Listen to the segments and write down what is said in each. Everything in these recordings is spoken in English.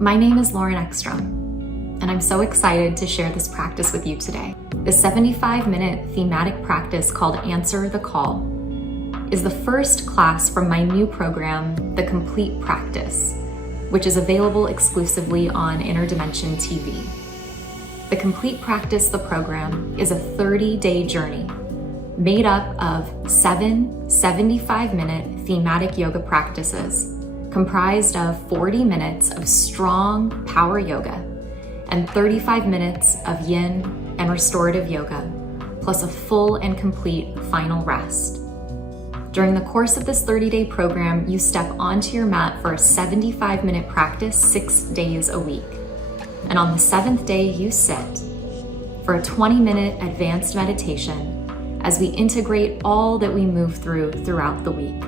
My name is Eckstrom, and I'm so excited to share this practice with you today. The 75-minute thematic practice called Answer the Call is the first class from my new program, The Complete Practice, which is available exclusively on Inner Dimension TV. The Complete Practice, the program, is a 30-day journey made up of 7 75-minute thematic yoga practices comprised of 40 minutes of strong power yoga and 35 minutes of yin and restorative yoga, plus a full and complete final rest. During the course of this 30-day program, you step onto your mat for a 75-minute practice 6 days a week. And on the 7th day, you sit for a 20-minute advanced meditation as we integrate all that we move throughout the week.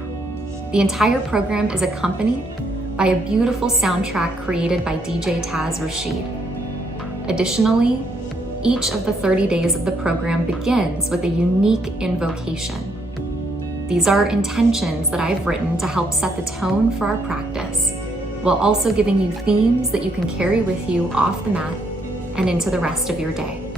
The entire program is accompanied by a beautiful soundtrack created by DJ Taz Rashid. Additionally, each of the 30 days of the program begins with a unique invocation. These are intentions that I've written to help set the tone for our practice, while also giving you themes that you can carry with you off the mat and into the rest of your day.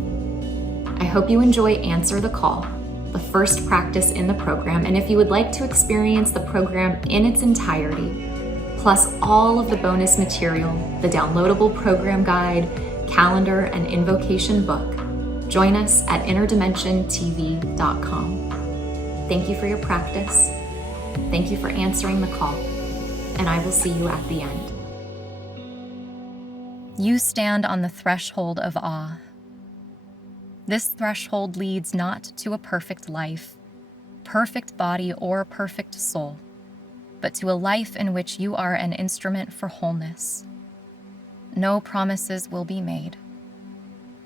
I hope you enjoy Answer the Call, the first practice in the program, and if you would like to experience the program in its entirety, plus all of the bonus material, the downloadable program guide, calendar, and invocation book, join us at innerdimensiontv.com. Thank you for your practice. Thank you for answering the call. And I will see you at the end. You stand on the threshold of awe. This threshold leads not to a perfect life, perfect body, or perfect soul, but to a life in which you are an instrument for wholeness. No promises will be made.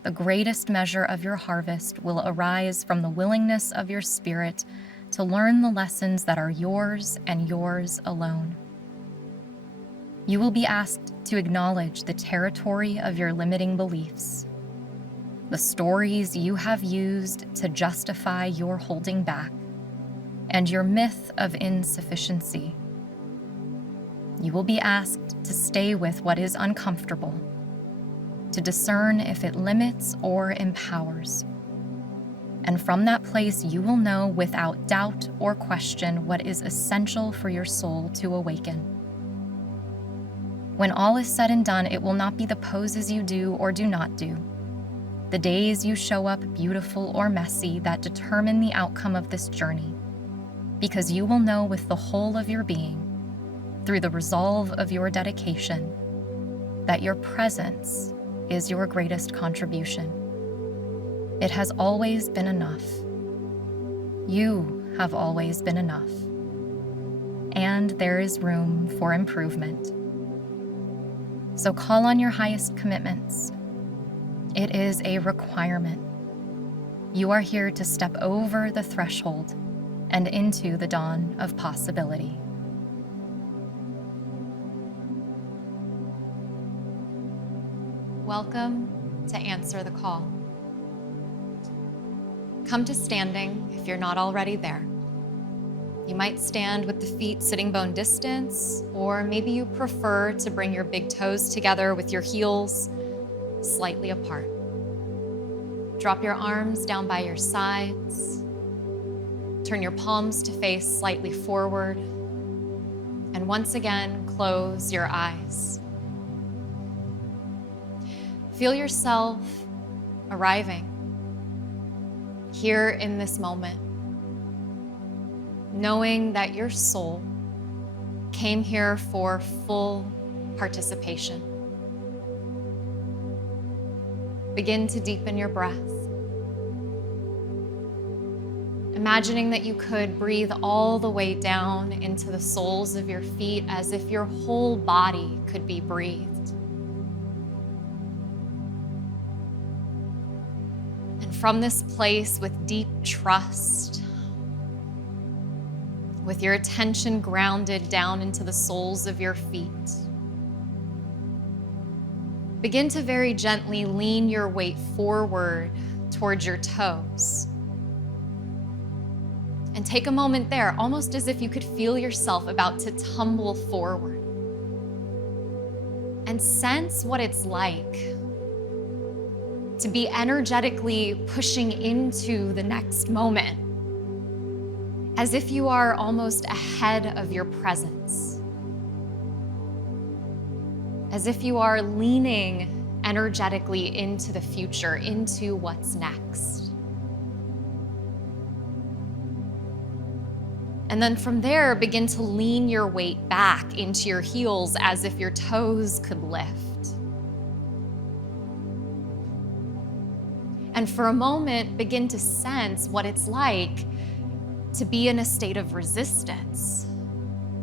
The greatest measure of your harvest will arise from the willingness of your spirit to learn the lessons that are yours and yours alone. You will be asked to acknowledge the territory of your limiting beliefs, the stories you have used to justify your holding back, and your myth of insufficiency. You will be asked to stay with what is uncomfortable, to discern if it limits or empowers. And from that place, you will know without doubt or question what is essential for your soul to awaken. When all is said and done, it will not be the poses you do or do not do, the days you show up beautiful or messy that determine the outcome of this journey, because you will know with the whole of your being, through the resolve of your dedication, that your presence is your greatest contribution. It has always been enough. You have always been enough. And there is room for improvement. So call on your highest commitments. It is a requirement. You are here to step over the threshold and into the dawn of possibility. Welcome to Answer the Call. Come to standing if you're not already there. You might stand with the feet sitting bone distance, or maybe you prefer to bring your big toes together with your heels slightly apart. Drop your arms down by your sides. Turn your palms to face slightly forward. And once again, close your eyes. Feel yourself arriving here in this moment, knowing that your soul came here for full participation. Begin to deepen your breath, imagining that you could breathe all the way down into the soles of your feet as if your whole body could be breathed. From this place with deep trust, with your attention grounded down into the soles of your feet, begin to very gently lean your weight forward towards your toes. And take a moment there, almost as if you could feel yourself about to tumble forward. and sense what it's like to be energetically pushing into the next moment, as if you are almost ahead of your presence, as if you are leaning energetically into the future, into what's next. And then from there, begin to lean your weight back into your heels as if your toes could lift. And for a moment, begin to sense what it's like to be in a state of resistance,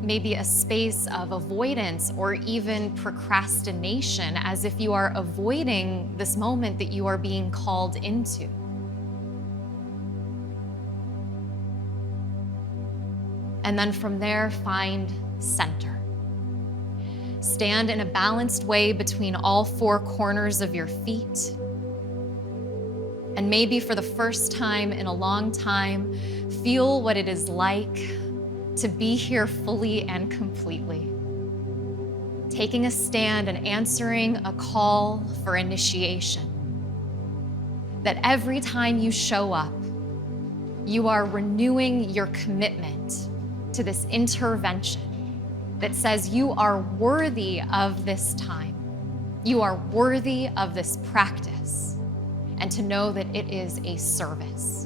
maybe a space of avoidance or even procrastination, as if you are avoiding this moment that you are being called into. And then from there, find center. Stand in a balanced way between all four corners of your feet. And maybe for the first time in a long time, feel what it is like to be here fully and completely. Taking a stand and answering a call for initiation. That every time you show up, you are renewing your commitment to this intervention that says you are worthy of this time. You are worthy of this practice, and to know that it is a service.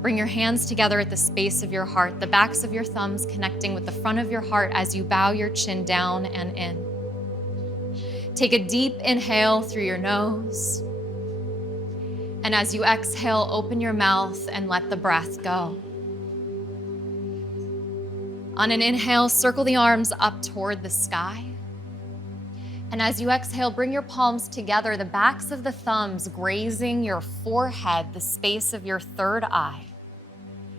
Bring your hands together at the space of your heart, the backs of your thumbs connecting with the front of your heart as you bow your chin down and in. Take a deep inhale through your nose. And as you exhale, open your mouth and let the breath go. On an inhale, circle the arms up toward the sky. And as you exhale, bring your palms together, the backs of the thumbs grazing your forehead, the space of your third eye.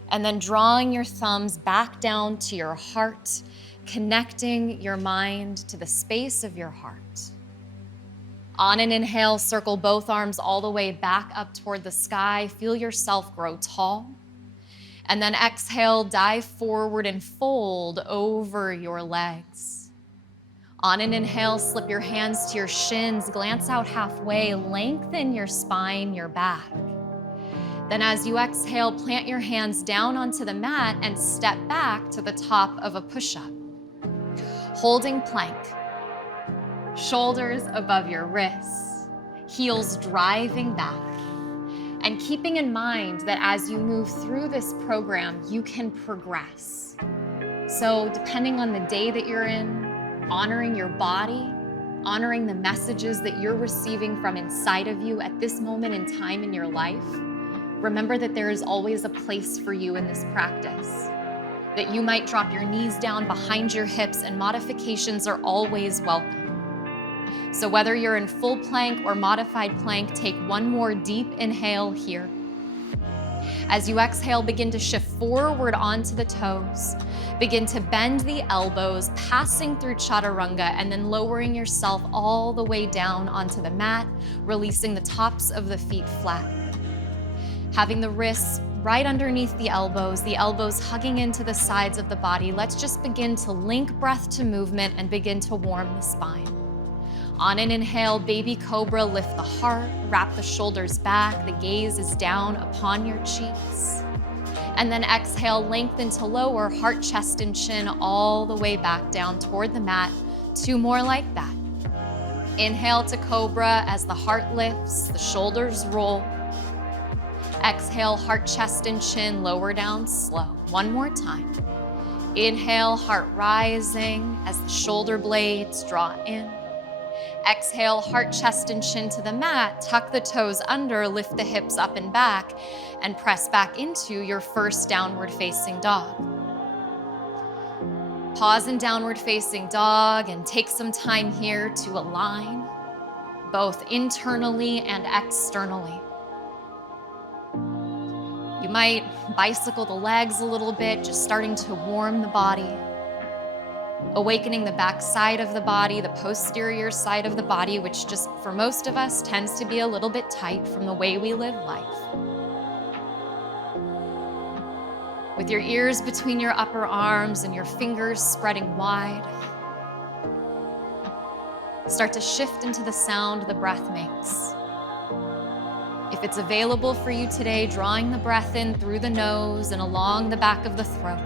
And then drawing your thumbs back down to your heart, connecting your mind to the space of your heart. On an inhale, circle both arms all the way back up toward the sky. Feel yourself grow tall. And then exhale, dive forward and fold over your legs. On an inhale, slip your hands to your shins, glance out halfway, lengthen your spine, your back. Then as you exhale, plant your hands down onto the mat and step back to the top of a push-up. Holding plank, shoulders above your wrists, heels driving back. And keeping in mind that as you move through this program, you can progress. So depending on the day that you're in, honoring your body, honoring the messages that you're receiving from inside of you at this moment in time in your life, remember that there is always a place for you in this practice. That you might drop your knees down behind your hips, and modifications are always welcome. So whether you're in full plank or modified plank, take one more deep inhale here. As you exhale, begin to shift forward onto the toes. Begin to bend the elbows, passing through chaturanga, and then lowering yourself all the way down onto the mat, releasing the tops of the feet flat. Having the wrists right underneath the elbows hugging into the sides of the body, let's just begin to link breath to movement and begin to warm the spine. On an inhale, baby cobra, lift the heart, wrap the shoulders back, the gaze is down upon your cheeks. And then exhale, lengthen to lower, heart, chest, and chin all the way back down toward the mat. 2 more like that. Inhale to cobra as the heart lifts, the shoulders roll. Exhale, heart, chest, and chin, lower down slow. 1 more time. Inhale, heart rising as the shoulder blades draw in. Exhale, heart, chest, and chin to the mat. Tuck the toes under, lift the hips up and back, and press back into your first downward facing dog. Pause in downward facing dog and take some time here to align, both internally and externally. You might bicycle the legs a little bit, just starting to warm the body. Awakening the back side of the body, the posterior side of the body, which just for most of us tends to be a little bit tight from the way we live life. With your ears between your upper arms and your fingers spreading wide. Start to shift into the sound the breath makes. If it's available for you today, drawing the breath in through the nose and along the back of the throat.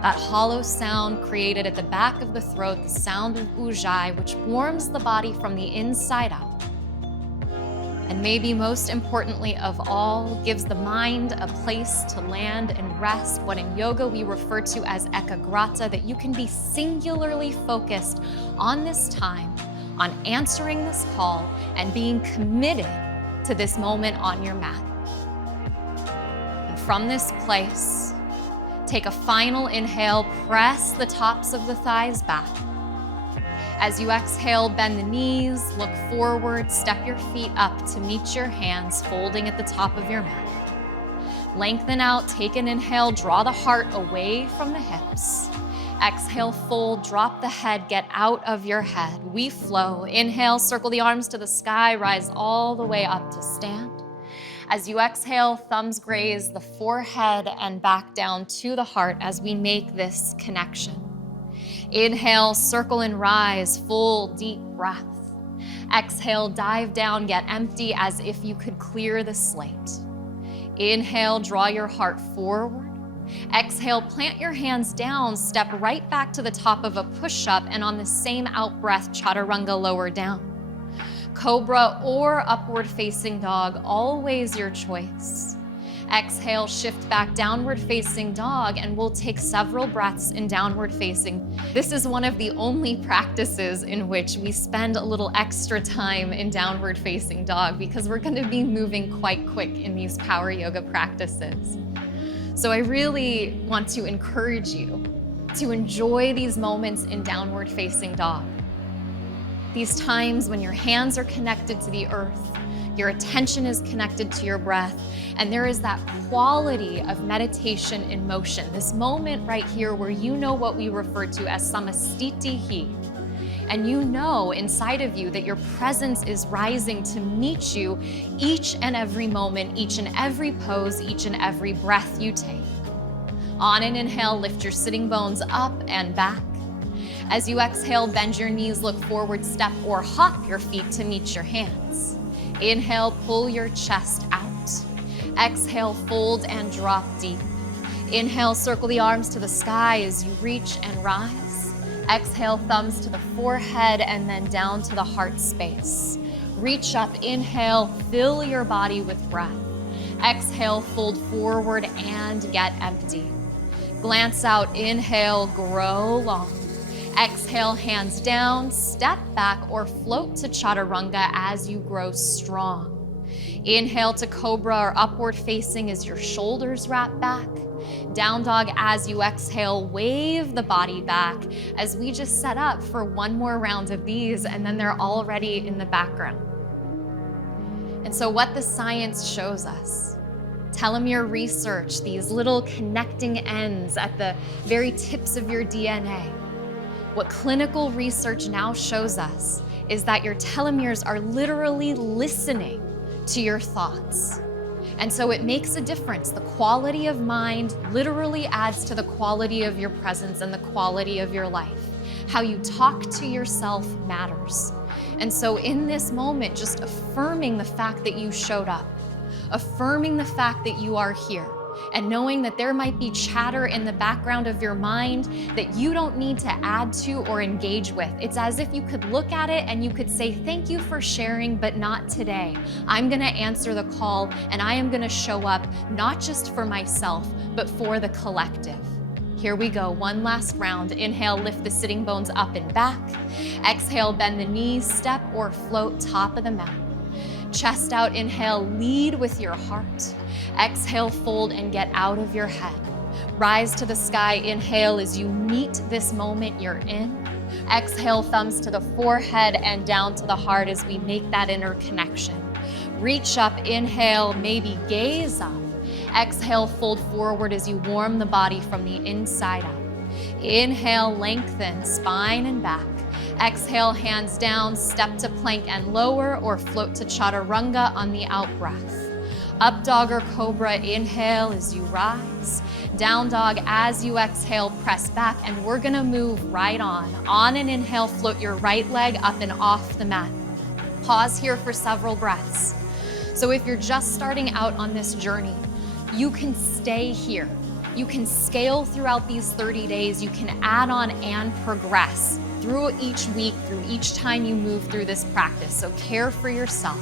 That hollow sound created at the back of the throat, the sound of ujjayi, which warms the body from the inside out. And maybe most importantly of all, gives the mind a place to land and rest, what in yoga we refer to as ekagrata, that you can be singularly focused on this time, on answering this call, and being committed to this moment on your mat. And from this place, take a final inhale, press the tops of the thighs back. As you exhale, bend the knees, look forward, step your feet up to meet your hands, folding at the top of your mat. Lengthen out, take an inhale, draw the heart away from the hips. Exhale, fold, drop the head, get out of your head. We flow. Inhale, circle the arms to the sky, rise all the way up to stand. As you exhale, thumbs graze the forehead and back down to the heart as we make this connection. Inhale, circle and rise, full deep breath. Exhale, dive down, get empty as if you could clear the slate. Inhale, draw your heart forward. Exhale, plant your hands down, step right back to the top of a push-up, and on the same out-breath, chaturanga, lower down. Cobra or upward facing dog, always your choice. Exhale, shift back, downward facing dog, and we'll take several breaths in downward facing. This is one of the only practices in which we spend a little extra time in downward facing dog because we're going to be moving quite quick in these power yoga practices. So I really want to encourage you to enjoy these moments in downward facing dog. These times when your hands are connected to the earth, your attention is connected to your breath, and there is that quality of meditation in motion. This moment right here where you know what we refer to as samastitihi, and you know inside of you that your presence is rising to meet you each and every moment, each and every pose, each and every breath you take. On an inhale, lift your sitting bones up and back. As you exhale, bend your knees, look forward, step or hop your feet to meet your hands. Inhale, pull your chest out. Exhale, fold and drop deep. Inhale, circle the arms to the sky as you reach and rise. Exhale, thumbs to the forehead and then down to the heart space. Reach up, inhale, fill your body with breath. Exhale, fold forward and get empty. Glance out, inhale, grow long. Exhale, hands down, step back or float to chaturanga as you grow strong. Inhale to cobra or upward facing as your shoulders wrap back. Down dog as you exhale, wave the body back as we just set up for one more round of these, and then they're already in the background. And so what the science shows us, telomere research, these little connecting ends at the very tips of your DNA, what clinical research now shows us is that your telomeres are literally listening to your thoughts. And so it makes a difference. The quality of mind literally adds to the quality of your presence and the quality of your life. How you talk to yourself matters. And so in this moment, just affirming the fact that you showed up, affirming the fact that you are here, and knowing that there might be chatter in the background of your mind that you don't need to add to or engage with. It's as if you could look at it and you could say, thank you for sharing, but not today. I'm gonna answer the call and I am gonna show up, not just for myself, but for the collective. Here we go, one last round. Inhale, lift the sitting bones up and back. Exhale, bend the knees, step or float top of the mat. Chest out, inhale, lead with your heart. Exhale, fold and get out of your head. Rise to the sky, inhale as you meet this moment you're in. Exhale, thumbs to the forehead and down to the heart as we make that inner connection. Reach up, inhale, maybe gaze up. Exhale, fold forward as you warm the body from the inside out. Inhale, lengthen, spine and back. Exhale, hands down, step to plank and lower or float to chaturanga on the out breath. Up dog or cobra, inhale as you rise. Down dog as you exhale, press back, and we're gonna move right on. On an inhale, float your right leg up and off the mat. Pause here for several breaths. So if you're just starting out on this journey, you can stay here. You can scale throughout these 30 days. You can add on and progress through each week, through each time you move through this practice. So care for yourself.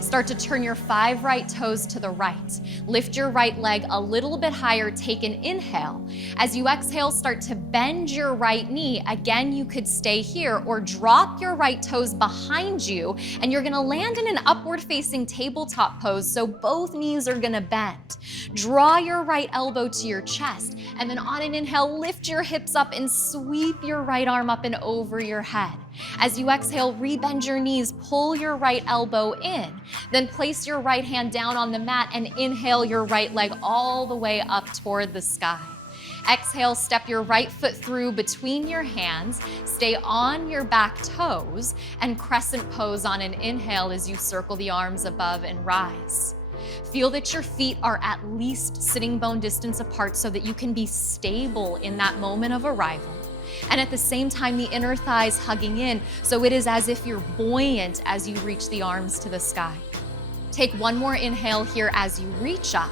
Start to turn your 5 right toes to the right. Lift your right leg a little bit higher, take an inhale. As you exhale, start to bend your right knee. Again, you could stay here or drop your right toes behind you, and you're gonna land in an upward facing tabletop pose, so both knees are gonna bend. Draw your right elbow to your chest, and then on an inhale, lift your hips up and sweep your right arm up and over your head. As you exhale, rebend your knees, pull your right elbow in, then place your right hand down on the mat and inhale your right leg all the way up toward the sky. Exhale, step your right foot through between your hands, stay on your back toes, and crescent pose on an inhale as you circle the arms above and rise. Feel that your feet are at least sitting bone distance apart so that you can be stable in that moment of arrival. And at the same time, the inner thighs hugging in, so it is as if you're buoyant as you reach the arms to the sky. Take one more inhale here as you reach up.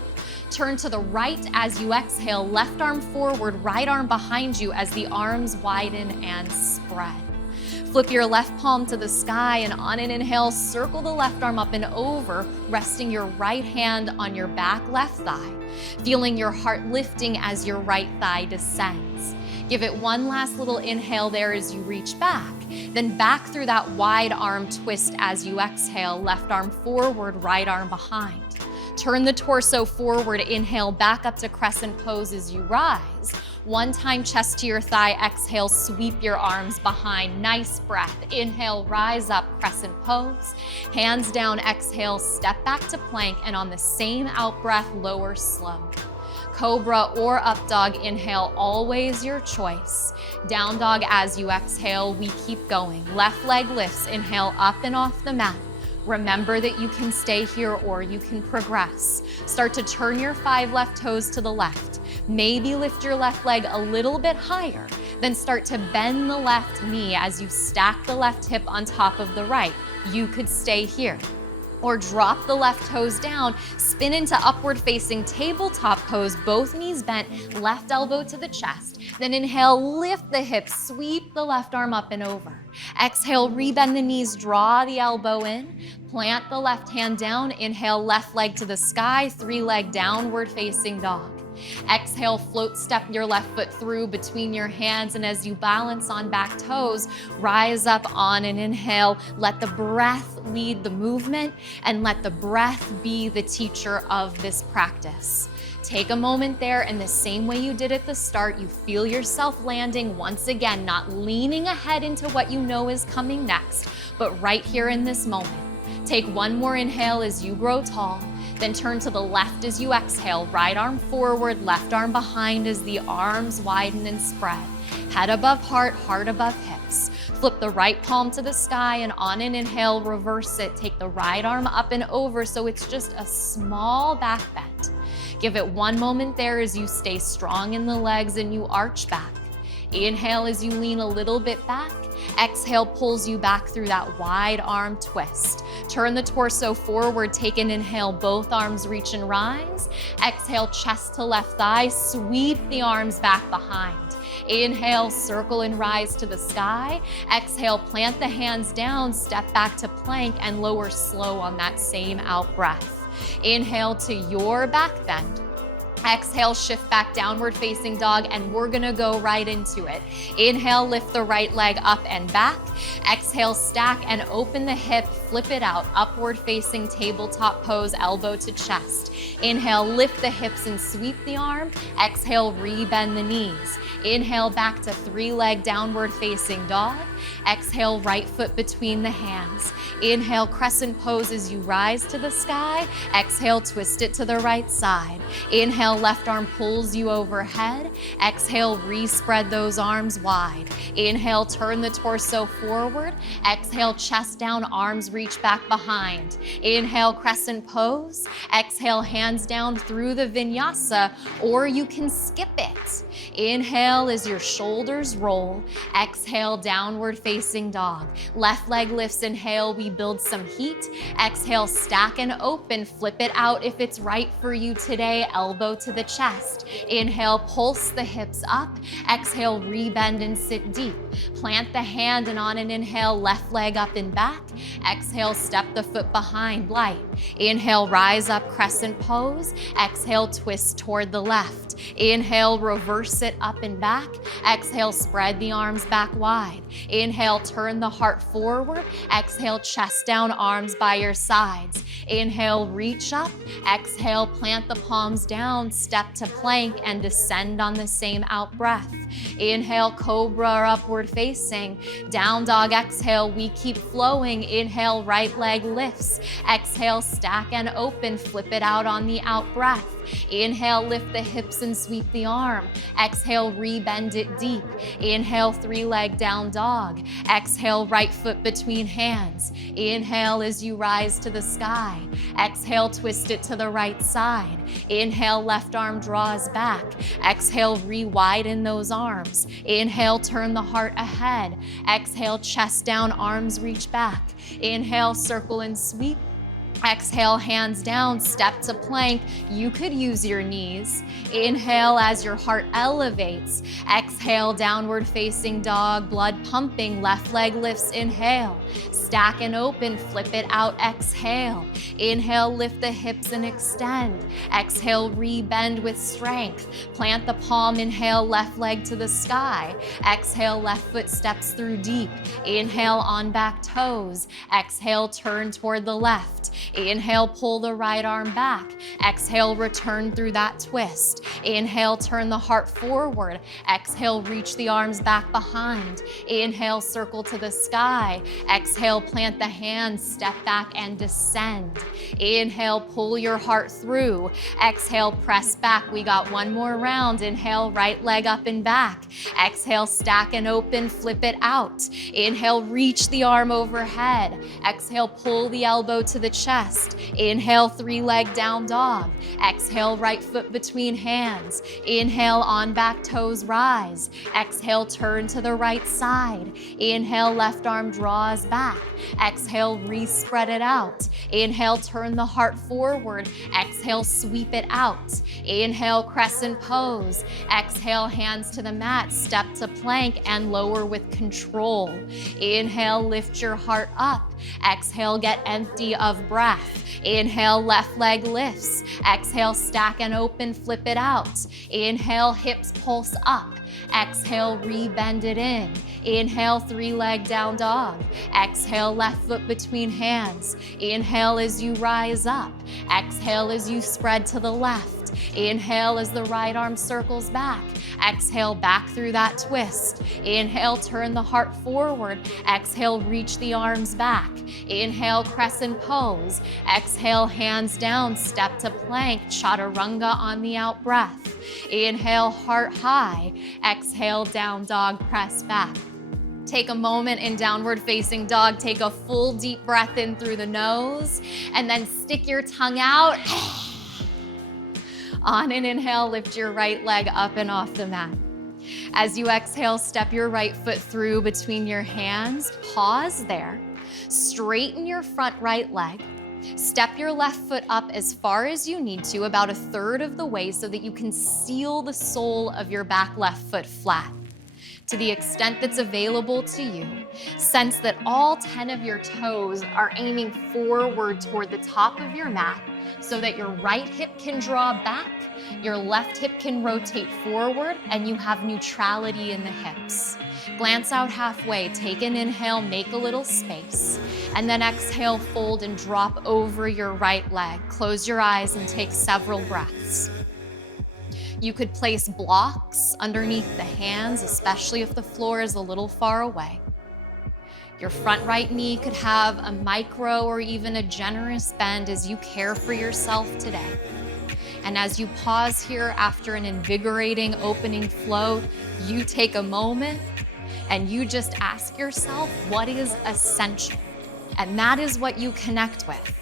Turn to the right as you exhale, left arm forward, right arm behind you as the arms widen and spread. Flip your left palm to the sky, and on an inhale, circle the left arm up and over, resting your right hand on your back left thigh, feeling your heart lifting as your right thigh descends. Give it one last little inhale there as you reach back, then back through that wide arm twist as you exhale, left arm forward, right arm behind. Turn the torso forward, inhale back up to crescent pose as you rise. One time chest to your thigh, exhale, sweep your arms behind. Nice breath. Inhale, rise up, crescent pose. Hands down, exhale, step back to plank, and on the same out breath, lower slow. Cobra or up dog, inhale, always your choice. Down dog as you exhale, we keep going. Left leg lifts, inhale up and off the mat. Remember that you can stay here or you can progress. Start to turn your 5 left toes to the left. Maybe lift your left leg a little bit higher. Then start to bend the left knee as you stack the left hip on top of the right. You could stay here. Or drop the left toes down, spin into upward facing tabletop pose, both knees bent, left elbow to the chest. Then inhale, lift the hips, sweep the left arm up and over. Exhale, rebend the knees, draw the elbow in, plant the left hand down, inhale, left leg to the sky, 3-leg downward facing dog. Exhale, float step your left foot through between your hands, and as you balance on back toes, rise up on an inhale. Let the breath lead the movement, and let the breath be the teacher of this practice. Take a moment there, and the same way you did at the start, you feel yourself landing once again, not leaning ahead into what you know is coming next, but right here in this moment. Take one more inhale as you grow tall. Then turn to the left as you exhale, right arm forward, left arm behind as the arms widen and spread. Head above heart, heart above hips. Flip the right palm to the sky, and on an inhale, reverse it. Take the right arm up and over so it's just a small back bend. Give it one moment there as you stay strong in the legs and you arch back. Inhale as you lean a little bit back. Exhale pulls you back through that wide arm twist. Turn the torso forward, take an inhale, both arms reach and rise. Exhale, chest to left thigh, sweep the arms back behind. Inhale, circle and rise to the sky. Exhale, plant the hands down, step back to plank, and lower slow on that same out breath. Inhale to your back bend. Exhale, shift back, downward facing dog, and we're gonna go right into it. Inhale, lift the right leg up and back. Exhale, stack and open the hip, flip it out, upward facing tabletop pose, elbow to chest. Inhale, lift the hips and sweep the arm. Exhale, rebend the knees. Inhale, back to 3-leg downward facing dog. Exhale, right foot between the hands. Inhale, crescent pose as you rise to the sky. Exhale, twist it to the right side. Inhale, left arm pulls you overhead. Exhale, re-spread those arms wide. Inhale, turn the torso forward. Exhale, chest down, arms reach back behind. Inhale, crescent pose. Exhale, hands down through the vinyasa, or you can skip it. Inhale as your shoulders roll. Exhale, downward facing dog. Left leg lifts, inhale, we build some heat. Exhale, stack and open, flip it out if it's right for you today, elbow to the chest. Inhale, pulse the hips up. Exhale, rebend and sit deep. Plant the hand, and on an inhale, left leg up and back. Exhale, step the foot behind, light. Inhale, rise up, crescent pose. Exhale, twist toward the left. Inhale, reverse it up and back. Exhale, spread the arms back wide. Inhale, turn the heart forward. Exhale, chest down, arms by your sides. Inhale, reach up. Exhale, plant the palms down, step to plank and descend on the same out breath. Inhale, cobra or upward facing. Down dog, exhale, we keep flowing. Inhale, right leg lifts. Exhale, stack and open, flip it out on the out breath. Inhale, lift the hips and sweep the arm. Exhale, rebend it deep. Inhale, three leg down dog. Exhale, right foot between hands. Inhale as you rise to the sky. Exhale, twist it to the right side. Inhale, left arm draws back. Exhale, re-widen those arms. Inhale, turn the heart ahead. Exhale, chest down, arms reach back. Inhale, circle and sweep. Exhale, hands down, step to plank. You could use your knees. Inhale as your heart elevates. Exhale, downward facing dog, blood pumping, left leg lifts, inhale. Stack and open, flip it out, exhale. Inhale, lift the hips and extend. Exhale, rebend with strength. Plant the palm, inhale, left leg to the sky. Exhale, left foot steps through deep. Inhale, on back toes. Exhale, turn toward the left. Inhale, pull the right arm back. Exhale, return through that twist. Inhale, turn the heart forward. Exhale, reach the arms back behind. Inhale, circle to the sky. Exhale, plant the hands, step back and descend. Inhale, pull your heart through. Exhale, press back. We got one more round. Inhale, right leg up and back. Exhale, stack and open, flip it out. Inhale, reach the arm overhead. Exhale, pull the elbow to the chest. Inhale, three leg down dog. Exhale, right foot between hands. Inhale, on back toes rise. Exhale, turn to the right side. Inhale, left arm draws back. Exhale, re-spread it out. Inhale, turn the heart forward. Exhale, sweep it out. Inhale, crescent pose. Exhale, hands to the mat, step to plank and lower with control. Inhale, lift your heart up. Exhale, get empty of breath. Inhale, left leg lifts. Exhale, stack and open, flip it out. Inhale, hips pulse up. Exhale, rebend it in. Inhale, three leg down dog. Exhale, left foot between hands. Inhale as you rise up. Exhale as you spread to the left. Inhale as the right arm circles back. Exhale, back through that twist. Inhale, turn the heart forward. Exhale, reach the arms back. Inhale, crescent pose. Exhale, hands down, step to plank, chaturanga on the out breath. Inhale, heart high. Exhale, down dog, press back. Take a moment in downward facing dog. Take a full deep breath in through the nose and then stick your tongue out. On an inhale, lift your right leg up and off the mat. As you exhale, step your right foot through between your hands. Pause there. Straighten your front right leg. Step your left foot up as far as you need to, about a third of the way, so that you can seal the sole of your back left foot flat. To the extent that's available to you, sense that all 10 of your toes are aiming forward toward the top of your mat so that your right hip can draw back, your left hip can rotate forward, and you have neutrality in the hips. Glance out halfway, take an inhale, make a little space, and then exhale, fold and drop over your right leg. Close your eyes and take several breaths. You could place blocks underneath the hands, especially if the floor is a little far away. Your front right knee could have a micro or even a generous bend as you care for yourself today. And as you pause here after an invigorating opening flow, you take a moment and you just ask yourself what is essential. And that is what you connect with.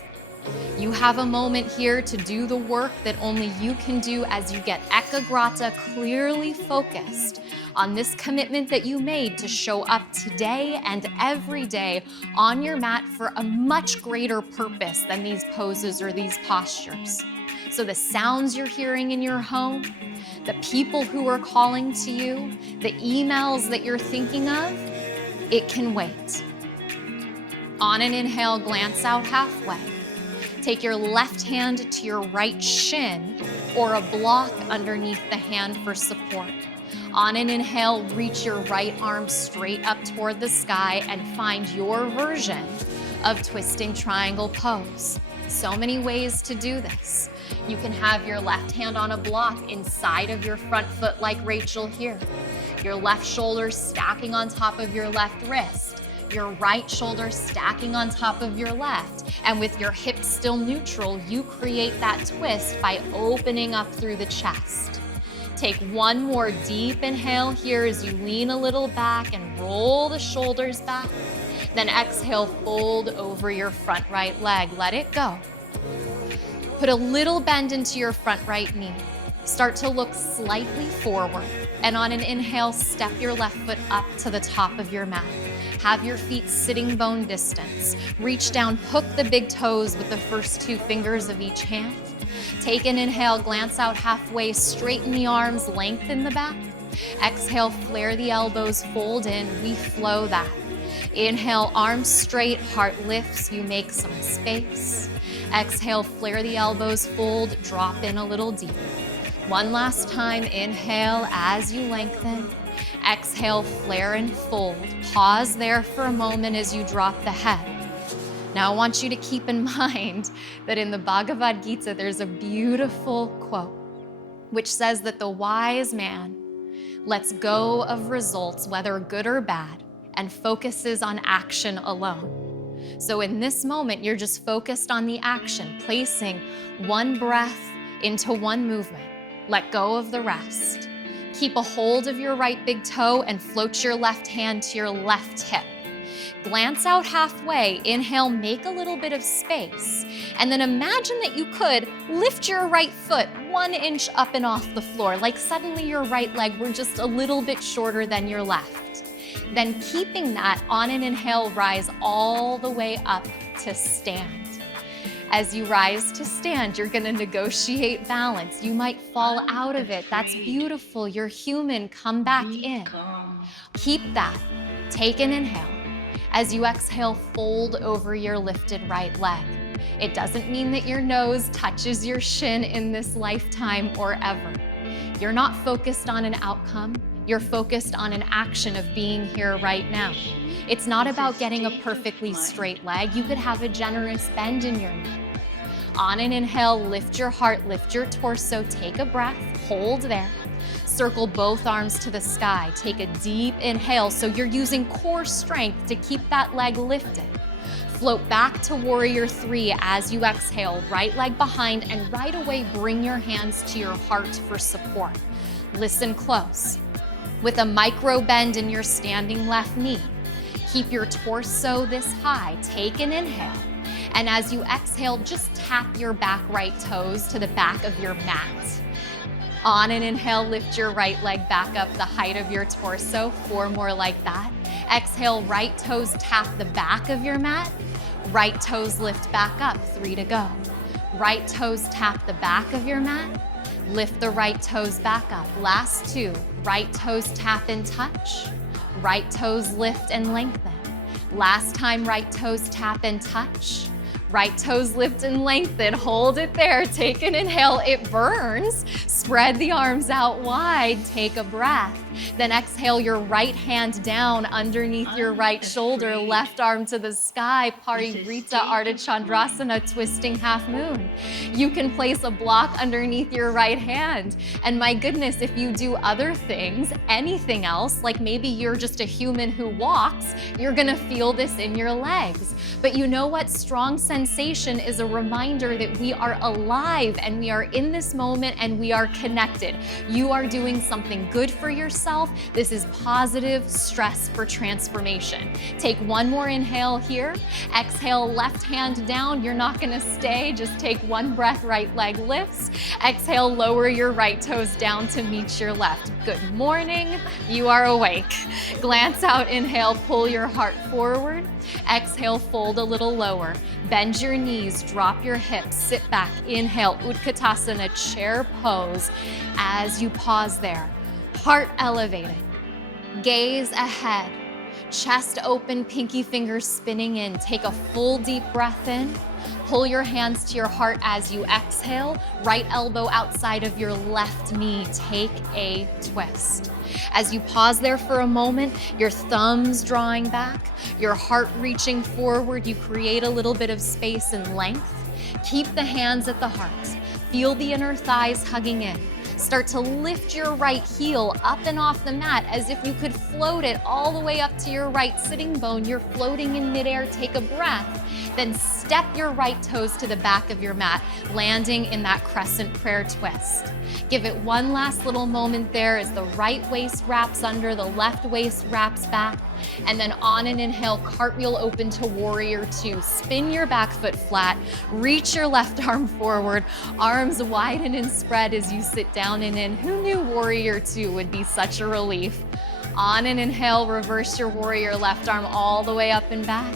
You have a moment here to do the work that only you can do as you get ekagrata clearly focused on this commitment that you made to show up today and every day on your mat for a much greater purpose than these poses or these postures. So the sounds you're hearing in your home, the people who are calling to you, the emails that you're thinking of, it can wait. On an inhale, glance out halfway. Take your left hand to your right shin or a block underneath the hand for support. On an inhale, reach your right arm straight up toward the sky and find your version of twisting triangle pose. So many ways to do this. You can have your left hand on a block inside of your front foot like Rachel here. Your left shoulder stacking on top of your left wrist. Your right shoulder stacking on top of your left. And with your hips still neutral, you create that twist by opening up through the chest. Take one more deep inhale here as you lean a little back and roll the shoulders back. Then exhale, fold over your front right leg. Let it go. Put a little bend into your front right knee. Start to look slightly forward. And on an inhale, step your left foot up to the top of your mat. Have your feet sitting bone distance. Reach down, hook the big toes with the first two fingers of each hand. Take an inhale, glance out halfway, straighten the arms, lengthen the back. Exhale, flare the elbows, fold in, we flow that. Inhale, arms straight, heart lifts, you make some space. Exhale, flare the elbows, fold, drop in a little deep. One last time, inhale as you lengthen. Exhale, flare and fold. Pause there for a moment as you drop the head. Now I want you to keep in mind that in the Bhagavad Gita, there's a beautiful quote, which says that the wise man lets go of results, whether good or bad, and focuses on action alone. So in this moment, you're just focused on the action, placing one breath into one movement. Let go of the rest. Keep a hold of your right big toe and float your left hand to your left hip. Glance out halfway, inhale, make a little bit of space, and then imagine that you could lift your right foot 1 inch up and off the floor, like suddenly your right leg were just a little bit shorter than your left. Then keeping that on an inhale, rise all the way up to stand. As you rise to stand, you're gonna negotiate balance. You might fall out of it. That's beautiful. You're human. Come back in. Keep that. Take an inhale. As you exhale, fold over your lifted right leg. It doesn't mean that your nose touches your shin in this lifetime or ever. You're not focused on an outcome. You're focused on an action of being here right now. It's not about getting a perfectly straight leg. You could have a generous bend in your neck. On an inhale, lift your heart, lift your torso, take a breath, hold there. Circle both arms to the sky. Take a deep inhale, so you're using core strength to keep that leg lifted. Float back to warrior 3 as you exhale, right leg behind, and right away bring your hands to your heart for support. Listen close. With a micro bend in your standing left knee, keep your torso this high. Take an inhale. And as you exhale, just tap your back right toes to the back of your mat. On an inhale, lift your right leg back up the height of your torso. 4 more like that. Exhale, right toes tap the back of your mat. Right toes lift back up. 3 to go. Right toes tap the back of your mat. Lift the right toes back up. Last 2. Right toes tap and touch. Right toes lift and lengthen. Last time, right toes tap and touch. Right toes lift and lengthen. Hold it there. Take an inhale. It burns. Spread the arms out wide. Take a breath. Then exhale your right hand down underneath your right shoulder, left arm to the sky, Parivrita Ardha Chandrasana, twisting half moon. You can place a block underneath your right hand. And my goodness, if you do other things, anything else, like maybe you're just a human who walks, you're gonna feel this in your legs. But you know what? Strong sensation is a reminder that we are alive and we are in this moment and we are connected. You are doing something good for yourself. This is positive stress for transformation. Take one more inhale here. Exhale, left hand down. You're not gonna stay. Just take one breath, right leg lifts. Exhale, lower your right toes down to meet your left. Good morning, you are awake. Glance out, inhale, pull your heart forward. Exhale, fold a little lower. Bend your knees, drop your hips, sit back. Inhale, Utkatasana, chair pose. As you pause there, heart elevated, gaze ahead, chest open, pinky fingers spinning in. Take a full deep breath in. Pull your hands to your heart as you exhale. Right elbow outside of your left knee. Take a twist. As you pause there for a moment, your thumbs drawing back, your heart reaching forward, you create a little bit of space and length. Keep the hands at the heart. Feel the inner thighs hugging in. Start to lift your right heel up and off the mat as if you could float it all the way up to your right sitting bone. You're floating in midair. Take a breath. Then step your right toes to the back of your mat, landing in that crescent prayer twist. Give it one last little moment there as the right waist wraps under, the left waist wraps back. And then on an inhale, cartwheel open to warrior two. Spin your back foot flat, reach your left arm forward, arms widen and spread as you sit down and in. Who knew warrior two would be such a relief? On an inhale, reverse your warrior, left arm all the way up and back.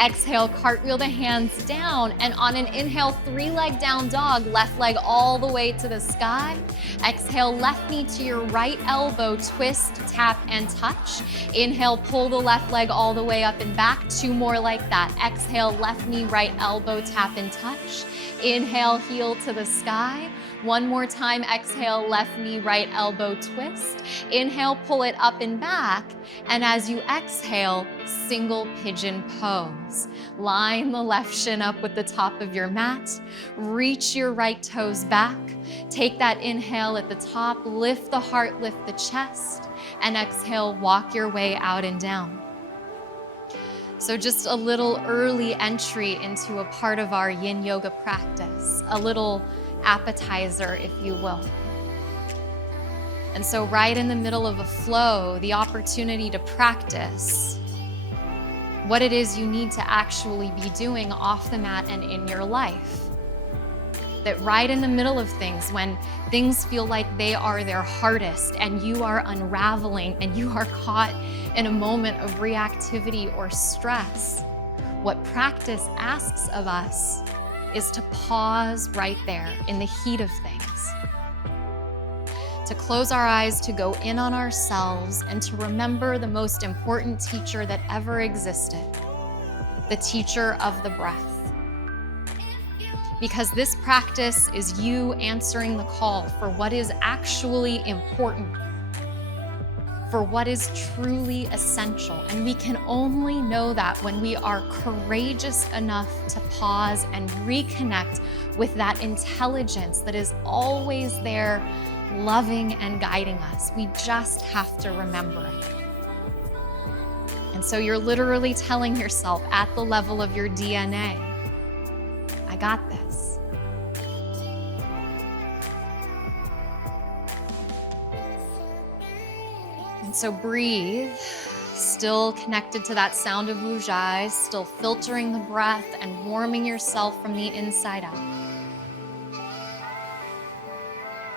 Exhale, cartwheel the hands down. And on an inhale, 3-leg down dog, left leg all the way to the sky. Exhale, left knee to your right elbow, twist, tap, and touch. Inhale, pull the left leg all the way up and back. 2 more like that. Exhale, left knee, right elbow, tap and touch. Inhale, heel to the sky. 1 more time, exhale, left knee, right elbow, twist. Inhale, pull it up and back. And as you exhale, single pigeon pose. Line the left shin up with the top of your mat. Reach your right toes back. Take that inhale at the top, lift the heart, lift the chest. And exhale, walk your way out and down. So just a little early entry into a part of our yin yoga practice, a little appetizer, if you will. And so right in the middle of a flow, the opportunity to practice what it is you need to actually be doing off the mat and in your life. That right in the middle of things, when things feel like they are their hardest and you are unraveling and you are caught in a moment of reactivity or stress, what practice asks of us is to pause right there in the heat of things. To close our eyes, to go in on ourselves, and to remember the most important teacher that ever existed, the teacher of the breath. Because this practice is you answering the call for what is actually important, for what is truly essential. And we can only know that when we are courageous enough to pause and reconnect with that intelligence that is always there, loving and guiding us. We just have to remember it. And so you're literally telling yourself at the level of your DNA, I got this. And so breathe, still connected to that sound of Ujjayi, still filtering the breath and warming yourself from the inside out.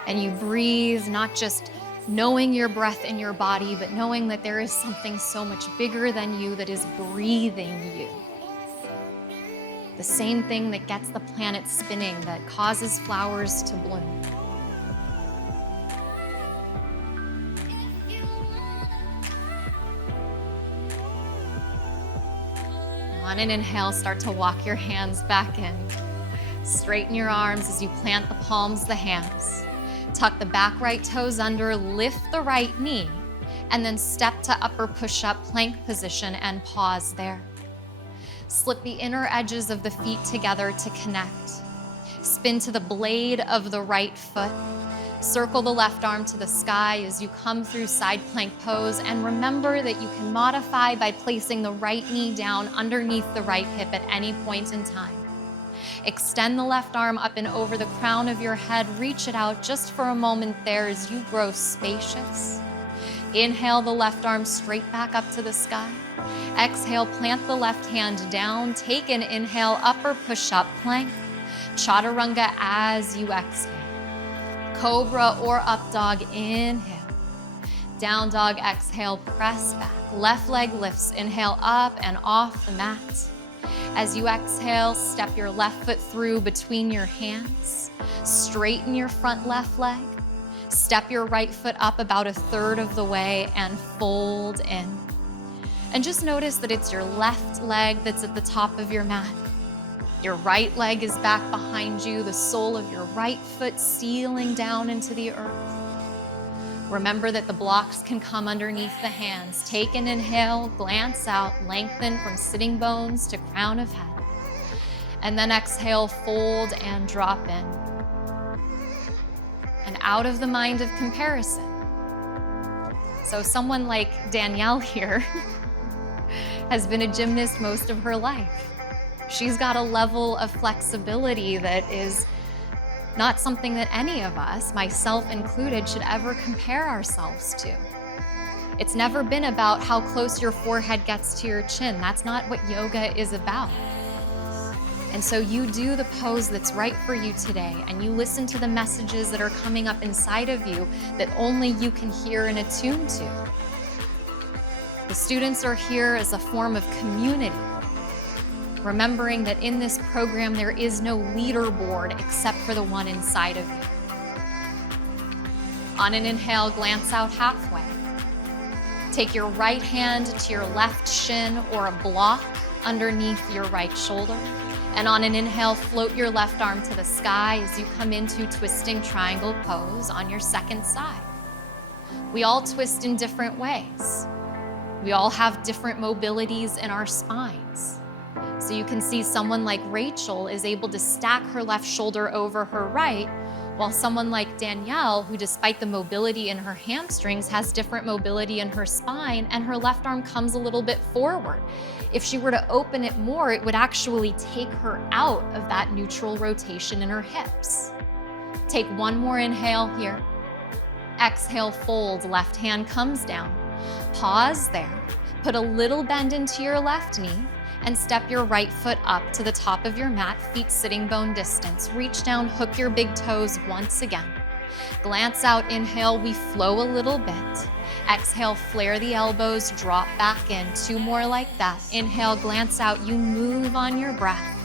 And you breathe, not just knowing your breath in your body, but knowing that there is something so much bigger than you that is breathing you. The same thing that gets the planet spinning, that causes flowers to bloom. On an inhale, start to walk your hands back in. Straighten your arms as you plant the palms, the hands. Tuck the back right toes under, lift the right knee. And then step to upper push-up plank position and pause there. Slip the inner edges of the feet together to connect. Spin to the blade of the right foot. Circle the left arm to the sky as you come through side plank pose, and remember that you can modify by placing the right knee down underneath the right hip at any point in time. Extend the left arm up and over the crown of your head. Reach it out just for a moment there as you grow spacious. Inhale the left arm straight back up to the sky. Exhale, plant the left hand down. Take an inhale, upper push-up plank. Chaturanga as you exhale. Cobra or up dog, inhale. Down dog, exhale, press back. Left leg lifts, inhale up and off the mat. As you exhale, step your left foot through between your hands. Straighten your front left leg. Step your right foot up about a third of the way and fold in. And just notice that it's your left leg that's at the top of your mat. Your right leg is back behind you, the sole of your right foot sealing down into the earth. Remember that the blocks can come underneath the hands. Take an inhale, glance out, lengthen from sitting bones to crown of head. And then exhale, fold and drop in. And out of the mind of comparison. So someone like Danielle here has been a gymnast most of her life. She's got a level of flexibility that is not something that any of us, myself included, should ever compare ourselves to. It's never been about how close your forehead gets to your chin. That's not what yoga is about. And so you do the pose that's right for you today, and you listen to the messages that are coming up inside of you that only you can hear and attune to. The students are here as a form of community, remembering that in this program there is no leaderboard except for the one inside of you. On an inhale, glance out halfway. Take your right hand to your left shin or a block underneath your right shoulder. And on an inhale, float your left arm to the sky as you come into twisting triangle pose on your second side. We all twist in different ways. We all have different mobilities in our spines. So you can see someone like Rachel is able to stack her left shoulder over her right, while someone like Danielle, who despite the mobility in her hamstrings, has different mobility in her spine, and her left arm comes a little bit forward. If she were to open it more, it would actually take her out of that neutral rotation in her hips. Take one more inhale here. Exhale, fold, left hand comes down. Pause there. Put a little bend into your left knee and step your right foot up to the top of your mat, feet sitting bone distance. Reach down, hook your big toes once again. Glance out, inhale, we flow a little bit. Exhale, flare the elbows, drop back in. Two more like that. Inhale, glance out, you move on your breath.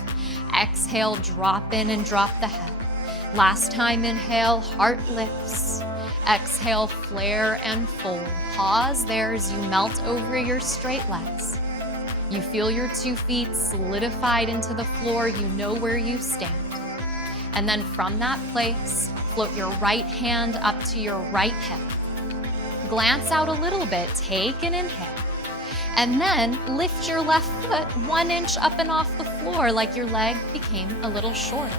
Exhale, drop in and drop the head. Last time, inhale, heart lifts. Exhale, flare and fold. Pause there as you melt over your straight legs. You feel your 2 feet solidified into the floor. You know where you stand. And then from that place, float your right hand up to your right hip. Glance out a little bit, take an inhale. And then lift your left foot 1 inch up and off the floor like your leg became a little shorter.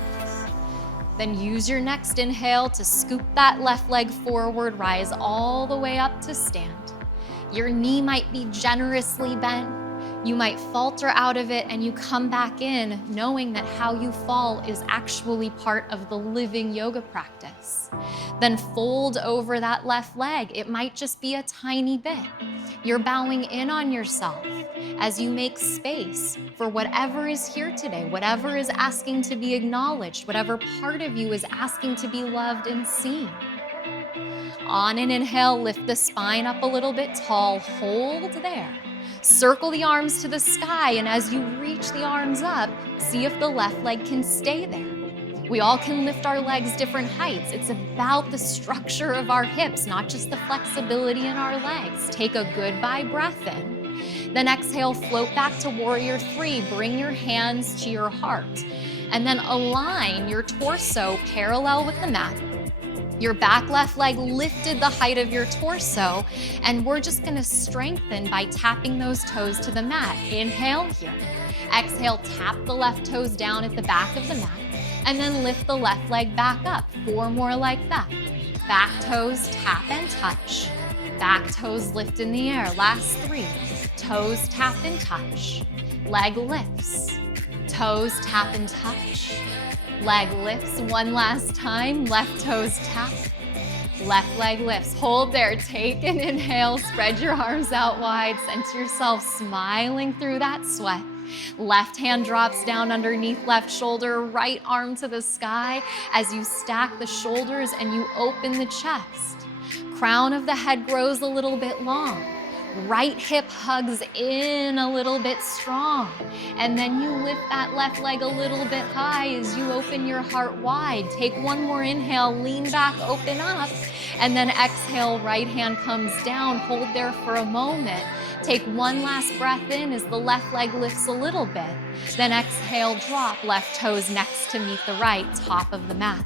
Then use your next inhale to scoop that left leg forward, rise all the way up to stand. Your knee might be generously bent. You might falter out of it and you come back in knowing that how you fall is actually part of the living yoga practice. Then fold over that left leg. It might just be a tiny bit. You're bowing in on yourself as you make space for whatever is here today, whatever is asking to be acknowledged, whatever part of you is asking to be loved and seen. On an inhale, lift the spine up a little bit tall, hold there. Circle the arms to the sky, and as you reach the arms up, see if the left leg can stay there. We all can lift our legs different heights. It's about the structure of our hips, not just the flexibility in our legs. Take a goodbye breath in. Then exhale, float back to warrior 3. Bring your hands to your heart. And then align your torso parallel with the mat. Your back left leg lifted the height of your torso, and we're just gonna strengthen by tapping those toes to the mat. Inhale here. Exhale, tap the left toes down at the back of the mat, and then lift the left leg back up. 4 more like that. Back toes tap and touch. Back toes lift in the air. Last 3. Toes tap and touch. Leg lifts. Toes tap and touch. Leg lifts 1 last time. Left toes tap. Left leg lifts. Hold there. Take an inhale. Spread your arms out wide. Center yourself, smiling through that sweat. Left hand drops down underneath left shoulder, right arm to the sky as you stack the shoulders and you open the chest. Crown of the head grows a little bit long. Right hip hugs in a little bit strong. And then you lift that left leg a little bit high as you open your heart wide. Take 1 more inhale, lean back, open up. And then exhale, right hand comes down. Hold there for a moment. Take 1 last breath in as the left leg lifts a little bit. Then exhale, drop, left toes next to meet the right, top of the mat.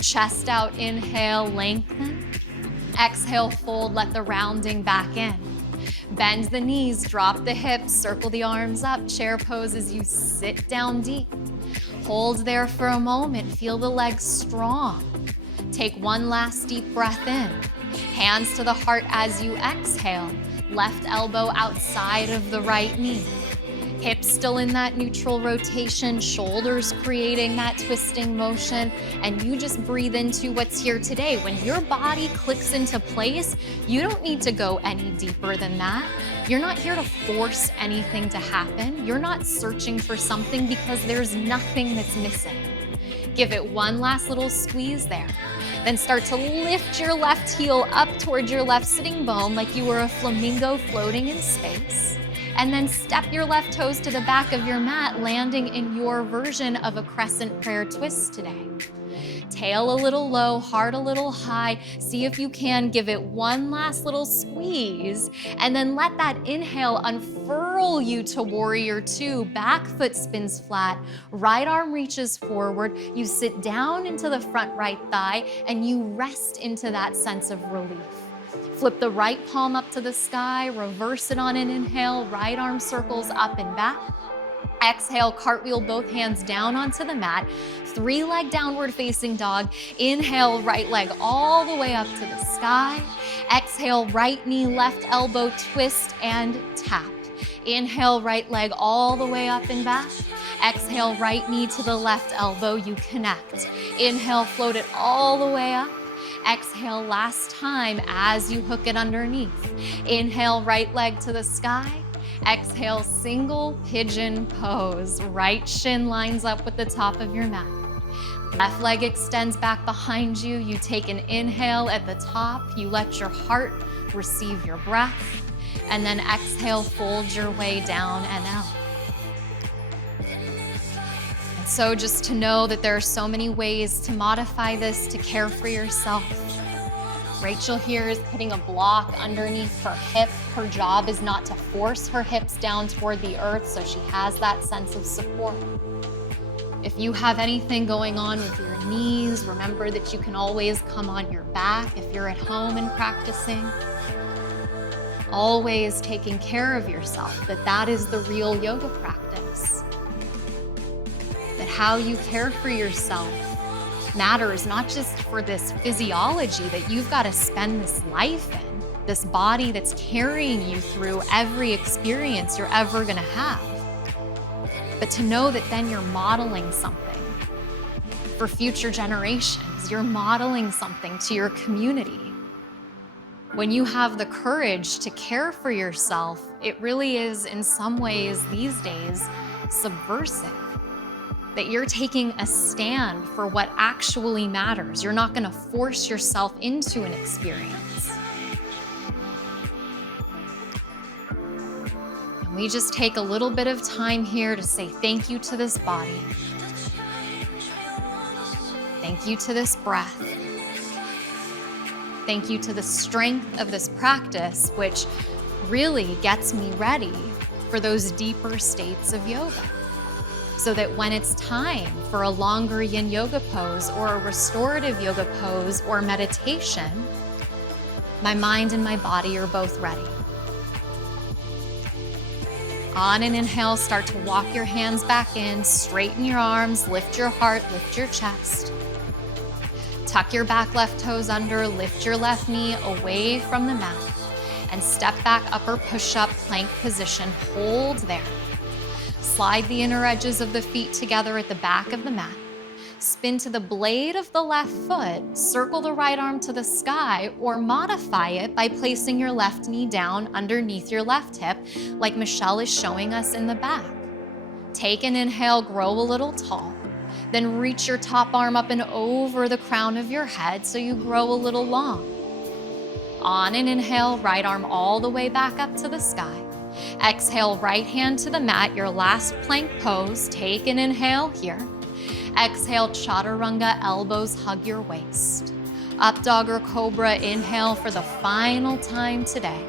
Chest out, inhale, lengthen. Exhale, fold, let the rounding back in. Bend the knees, drop the hips, circle the arms up, chair pose as you sit down deep. Hold there for a moment, feel the legs strong. Take 1 last deep breath in. Hands to the heart as you exhale. Left elbow outside of the right knee. Hips still in that neutral rotation, shoulders creating that twisting motion, and you just breathe into what's here today. When your body clicks into place, you don't need to go any deeper than that. You're not here to force anything to happen. You're not searching for something because there's nothing that's missing. Give it 1 last little squeeze there. Then start to lift your left heel up towards your left sitting bone like you were a flamingo floating in space. And then step your left toes to the back of your mat, landing in your version of a crescent prayer twist today. Tail a little low, heart a little high. See if you can give it 1 last little squeeze, and then let that inhale unfurl you to warrior 2. Back foot spins flat, right arm reaches forward. You sit down into the front right thigh, and you rest into that sense of relief. Flip the right palm up to the sky, reverse it on an inhale, right arm circles up and back. Exhale, cartwheel both hands down onto the mat. 3-leg downward facing dog. Inhale, right leg all the way up to the sky. Exhale, right knee, left elbow, twist and tap. Inhale, right leg all the way up and back. Exhale, right knee to the left elbow, you connect. Inhale, float it all the way up. Exhale, last time as you hook it underneath. Inhale, right leg to the sky. Exhale, single pigeon pose. Right shin lines up with the top of your mat. Left leg extends back behind you. You take an inhale at the top. You let your heart receive your breath. And then exhale, fold your way down and out. And so just to know that there are so many ways to modify this, to care for yourself. Rachel here is putting a block underneath her hip. Her job is not to force her hips down toward the earth, so she has that sense of support. If you have anything going on with your knees, remember that you can always come on your back if you're at home and practicing. Always taking care of yourself, that is the real yoga practice. That how you care for yourself matters not just for this physiology that you've got to spend this life in, this body that's carrying you through every experience you're ever going to have, but to know that then you're modeling something for future generations. You're modeling something to your community. When you have the courage to care for yourself, it really is in some ways these days subversive. That you're taking a stand for what actually matters. You're not going to force yourself into an experience. And we just take a little bit of time here to say thank you to this body. Thank you to this breath. Thank you to the strength of this practice, which really gets me ready for those deeper states of yoga. so that when it's time for a longer yin yoga pose or a restorative yoga pose or meditation, my mind and my body are both ready. On an inhale, start to walk your hands back in, straighten your arms, lift your heart, lift your chest. Tuck your back left toes under, lift your left knee away from the mat, and step back upper push-up plank position. Hold there. Slide the inner edges of the feet together at the back of the mat. Spin to the blade of the left foot, circle the right arm to the sky, or modify it by placing your left knee down underneath your left hip, like Michelle is showing us in the back. Take an inhale, grow a little tall. Then reach your top arm up and over the crown of your head so you grow a little long. On an inhale, right arm all the way back up to the sky. Exhale, right hand to the mat, your last plank pose. Take an inhale here. Exhale, chaturanga, elbows hug your waist. Up dog or cobra, inhale for the final time today.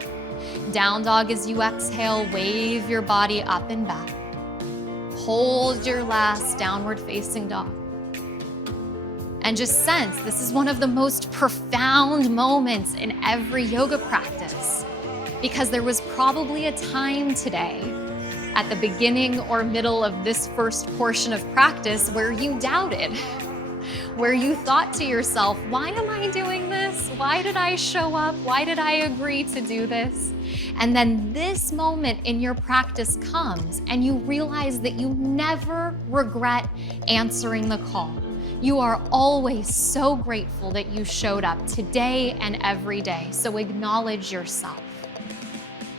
Down dog as you exhale, wave your body up and back. Hold your last downward facing dog. And just sense this is one of the most profound moments in every yoga practice, because there was probably a time today at the beginning or middle of this first portion of practice where you doubted, where you thought to yourself, why am I doing this? Why did I show up? Why did I agree to do this? And then this moment in your practice comes and you realize that you never regret answering the call. You are always so grateful that you showed up today and every day. So acknowledge yourself.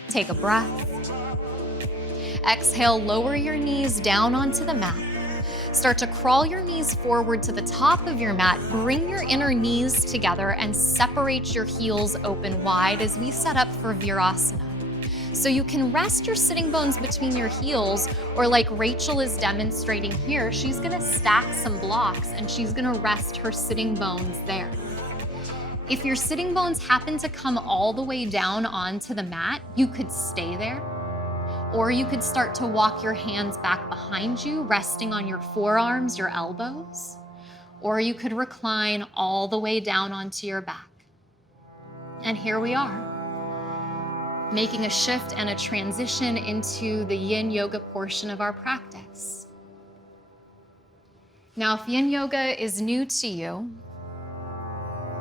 Take a breath. Exhale, lower your knees down onto the mat. Start to crawl your knees forward to the top of your mat. Bring your inner knees together and separate your heels open wide as we set up for Virasana. So you can rest your sitting bones between your heels, or like Rachel is demonstrating here, she's gonna stack some blocks and she's gonna rest her sitting bones there. If your sitting bones happen to come all the way down onto the mat, you could stay there. Or you could start to walk your hands back behind you, resting on your forearms, your elbows. Or you could recline all the way down onto your back. And here we are, making a shift and a transition into the yin yoga portion of our practice. Now, if yin yoga is new to you,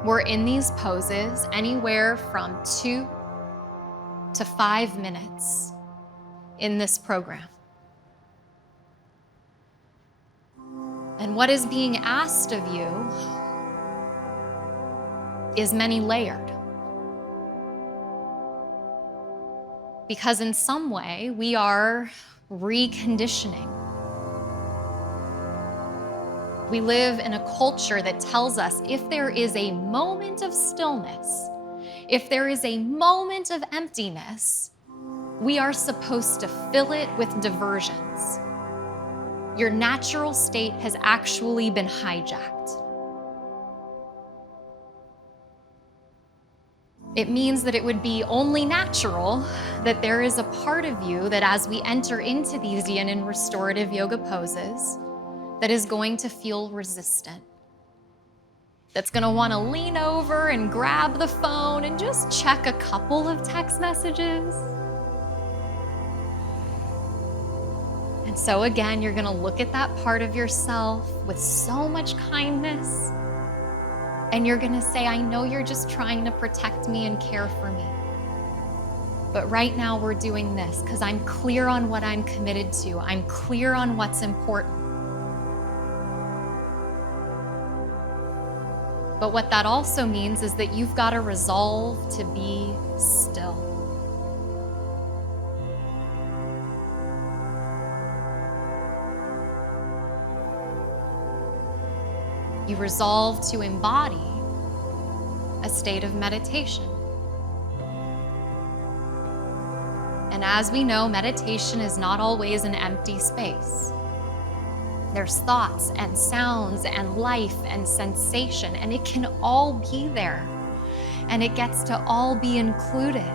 we're in these poses anywhere from 2 to 5 minutes in this program. And what is being asked of you is many layered. Because in some way, we are reconditioning. We live in a culture that tells us if there is a moment of stillness, if there is a moment of emptiness, we are supposed to fill it with diversions. Your natural state has actually been hijacked. It means that it would be only natural that there is a part of you that as we enter into these yin and restorative yoga poses, that is going to feel resistant. That's gonna wanna lean over and grab the phone and just check a couple of text messages. And so again, you're gonna look at that part of yourself with so much kindness, and you're gonna say, I know you're just trying to protect me and care for me. But right now we're doing this because I'm clear on what I'm committed to. I'm clear on what's important. But what that also means is that you've got to resolve to be still. You resolve to embody a state of meditation. And as we know, meditation is not always an empty space. There's thoughts and sounds and life and sensation, and it can all be there, and it gets to all be included.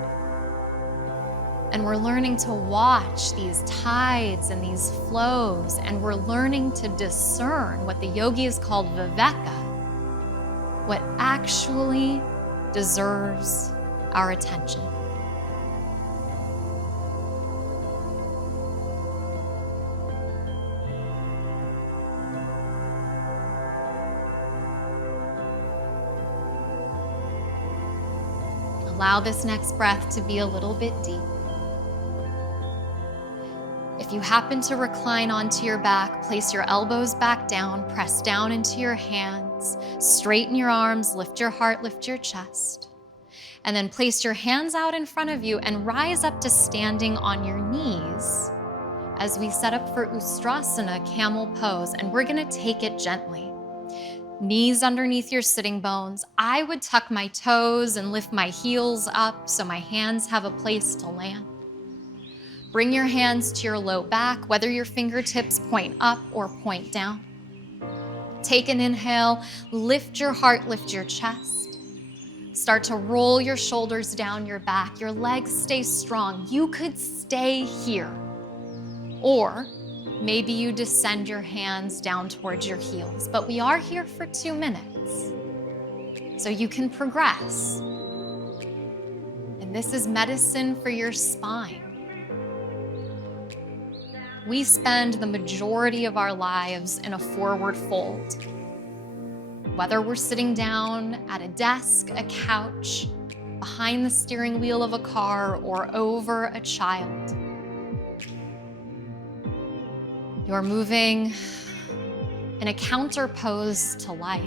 And we're learning to watch these tides and these flows, and we're learning to discern what the yogis called viveka, what actually deserves our attention. Allow this next breath to be a little bit deep. If you happen to recline onto your back, place your elbows back down, press down into your hands, straighten your arms, lift your heart, lift your chest, and then place your hands out in front of you and rise up to standing on your knees as we set up for Ustrasana, camel pose, and we're gonna take it gently. Knees underneath your sitting bones. I would tuck my toes and lift my heels up so my hands have a place to land. Bring your hands to your low back, whether your fingertips point up or point down. Take an inhale, lift your heart, lift your chest. Start to roll your shoulders down your back. Your legs stay strong. You could stay here. Or maybe you descend your hands down towards your heels, but we are here for 2 minutes. So you can progress. And this is medicine for your spine. We spend the majority of our lives in a forward fold. Whether we're sitting down at a desk, a couch, behind the steering wheel of a car, or over a child. You're moving in a counter pose to life.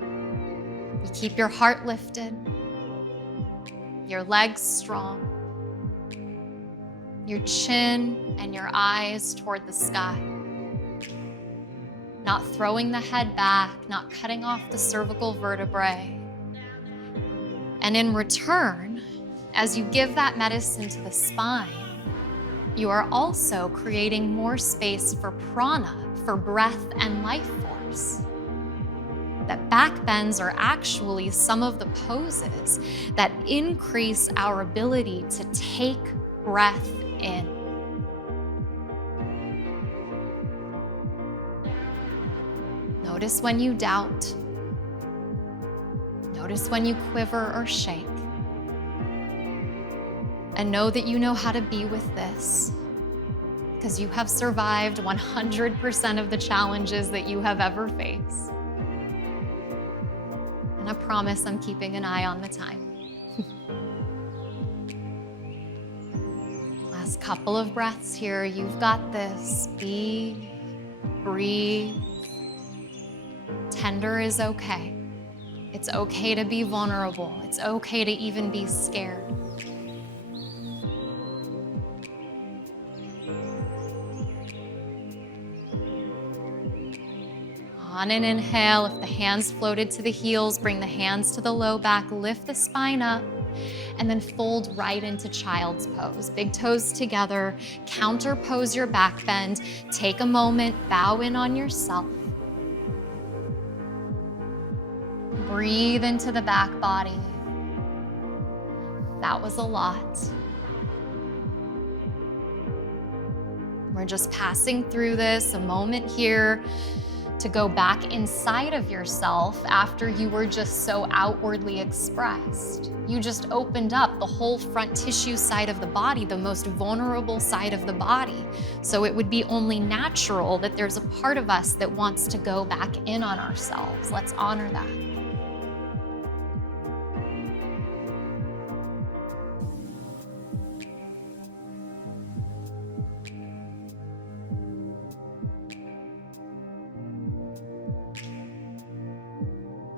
You keep your heart lifted, your legs strong, your chin and your eyes toward the sky. Not throwing the head back, not cutting off the cervical vertebrae. And in return, as you give that medicine to the spine, you are also creating more space for prana, for breath and life force. That back bends are actually some of the poses that increase our ability to take breath in. Notice when you doubt. Notice when you quiver or shake. And know that you know how to be with this, because you have survived 100% of the challenges that you have ever faced. And I promise I'm keeping an eye on the time. Last couple of breaths here. You've got this. Be, breathe. Tender is okay. It's okay to be vulnerable. It's okay to even be scared. On an inhale, if the hands floated to the heels, bring the hands to the low back, lift the spine up, and then fold right into child's pose. Big toes together, counter pose your back bend. Take a moment, bow in on yourself. Breathe into the back body. That was a lot. We're just passing through this, a moment here to go back inside of yourself after you were just so outwardly expressed. You just opened up the whole front tissue side of the body, the most vulnerable side of the body. So it would be only natural that there's a part of us that wants to go back in on ourselves. Let's honor that.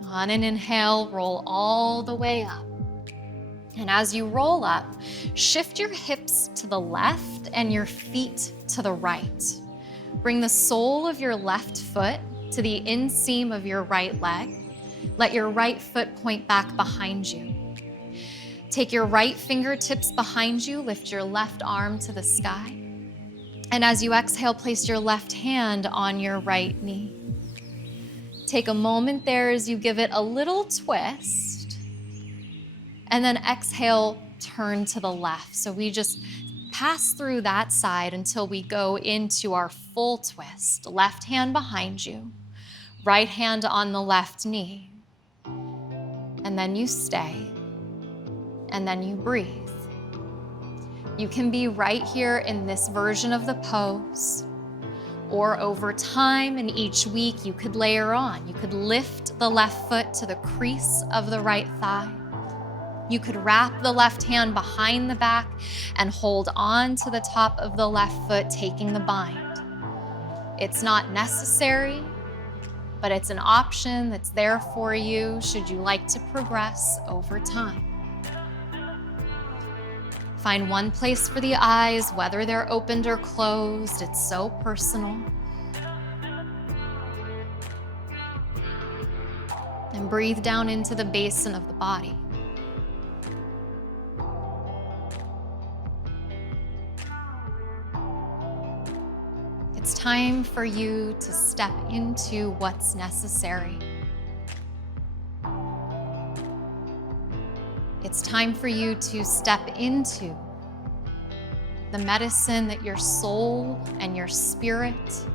On an inhale, roll all the way up. And as you roll up, shift your hips to the left and your feet to the right. Bring the sole of your left foot to the inseam of your right leg. Let your right foot point back behind you. Take your right fingertips behind you, lift your left arm to the sky. And as you exhale, place your left hand on your right knee. Take a moment there as you give it a little twist, and then exhale turn to the left. So we just pass through that side until we go into our full twist. Left hand behind you, right hand on the left knee. And then you stay, and then you breathe. You can be right here in this version of the pose, or over time and each week you could layer on. You could lift the left foot to the crease of the right thigh. You could wrap the left hand behind the back and hold on to the top of the left foot, taking the bind. It's not necessary, but it's an option that's there for you should you like to progress over time. Find one place for the eyes, whether they're opened or closed. It's so personal. And breathe down into the basin of the body. It's time for you to step into what's necessary. It's time for you to step into the medicine that your soul and your spirit,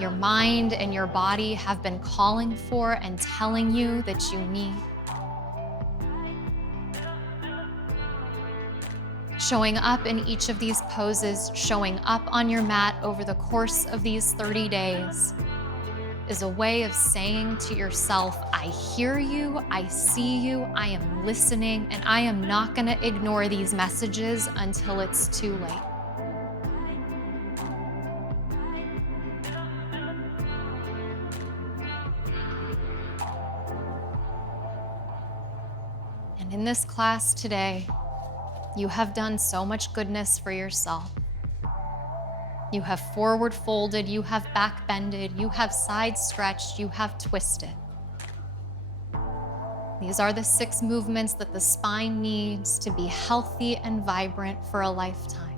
your mind and your body have been calling for and telling you that you need. Showing up in each of these poses, showing up on your mat over the course of these 30 days is a way of saying to yourself, I hear you, I see you, I am listening, and I am not going to ignore these messages until it's too late. And in this class today, you have done so much goodness for yourself. You have forward folded, you have back bended, you have side stretched, you have twisted. These are the 6 movements that the spine needs to be healthy and vibrant for a lifetime.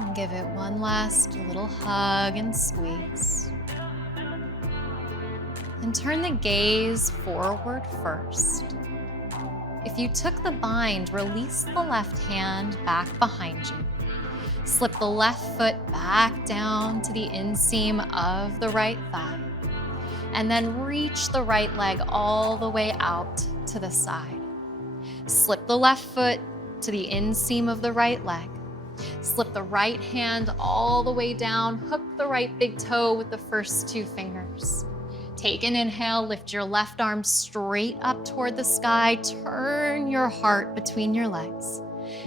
And give it one last little hug and squeeze. And turn the gaze forward first. If you took the bind, release the left hand back behind you. Slip the left foot back down to the inseam of the right thigh. And then reach the right leg all the way out to the side. Slip the left foot to the inseam of the right leg. Slip the right hand all the way down, hook the right big toe with the first 2 fingers. Take an inhale, lift your left arm straight up toward the sky, turn your heart between your legs.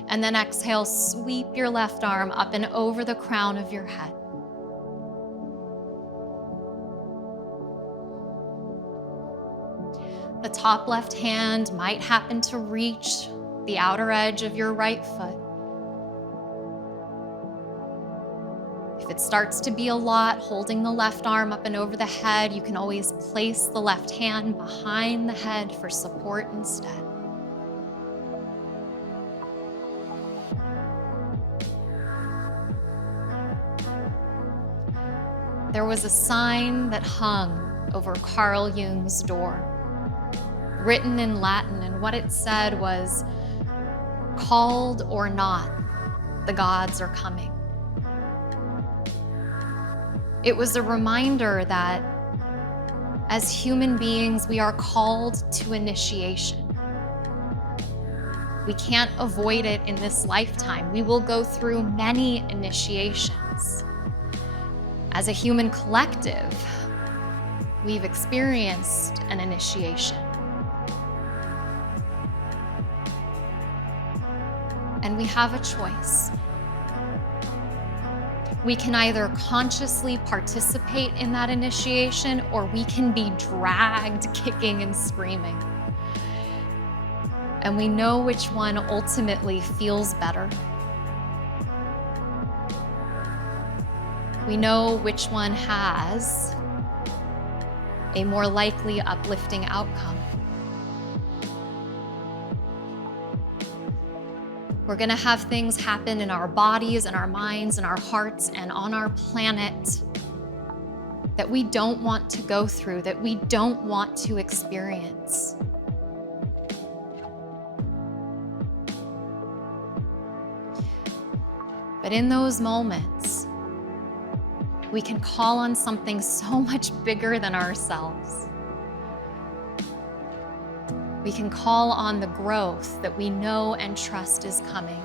And then exhale, sweep your left arm up and over the crown of your head. The top left hand might happen to reach the outer edge of your right foot. If it starts to be a lot, holding the left arm up and over the head, you can always place the left hand behind the head for support instead. There was a sign that hung over Carl Jung's door, written in Latin, and what it said was, "Called or not, the gods are coming." It was a reminder that as human beings, we are called to initiation. We can't avoid it in this lifetime. We will go through many initiations. As a human collective, we've experienced an initiation. And we have a choice. We can either consciously participate in that initiation, or we can be dragged kicking and screaming. And we know which one ultimately feels better. We know which one has a more likely uplifting outcome. We're going to have things happen in our bodies and our minds and our hearts and on our planet that we don't want to go through, that we don't want to experience. But in those moments, we can call on something so much bigger than ourselves. We can call on the growth that we know and trust is coming.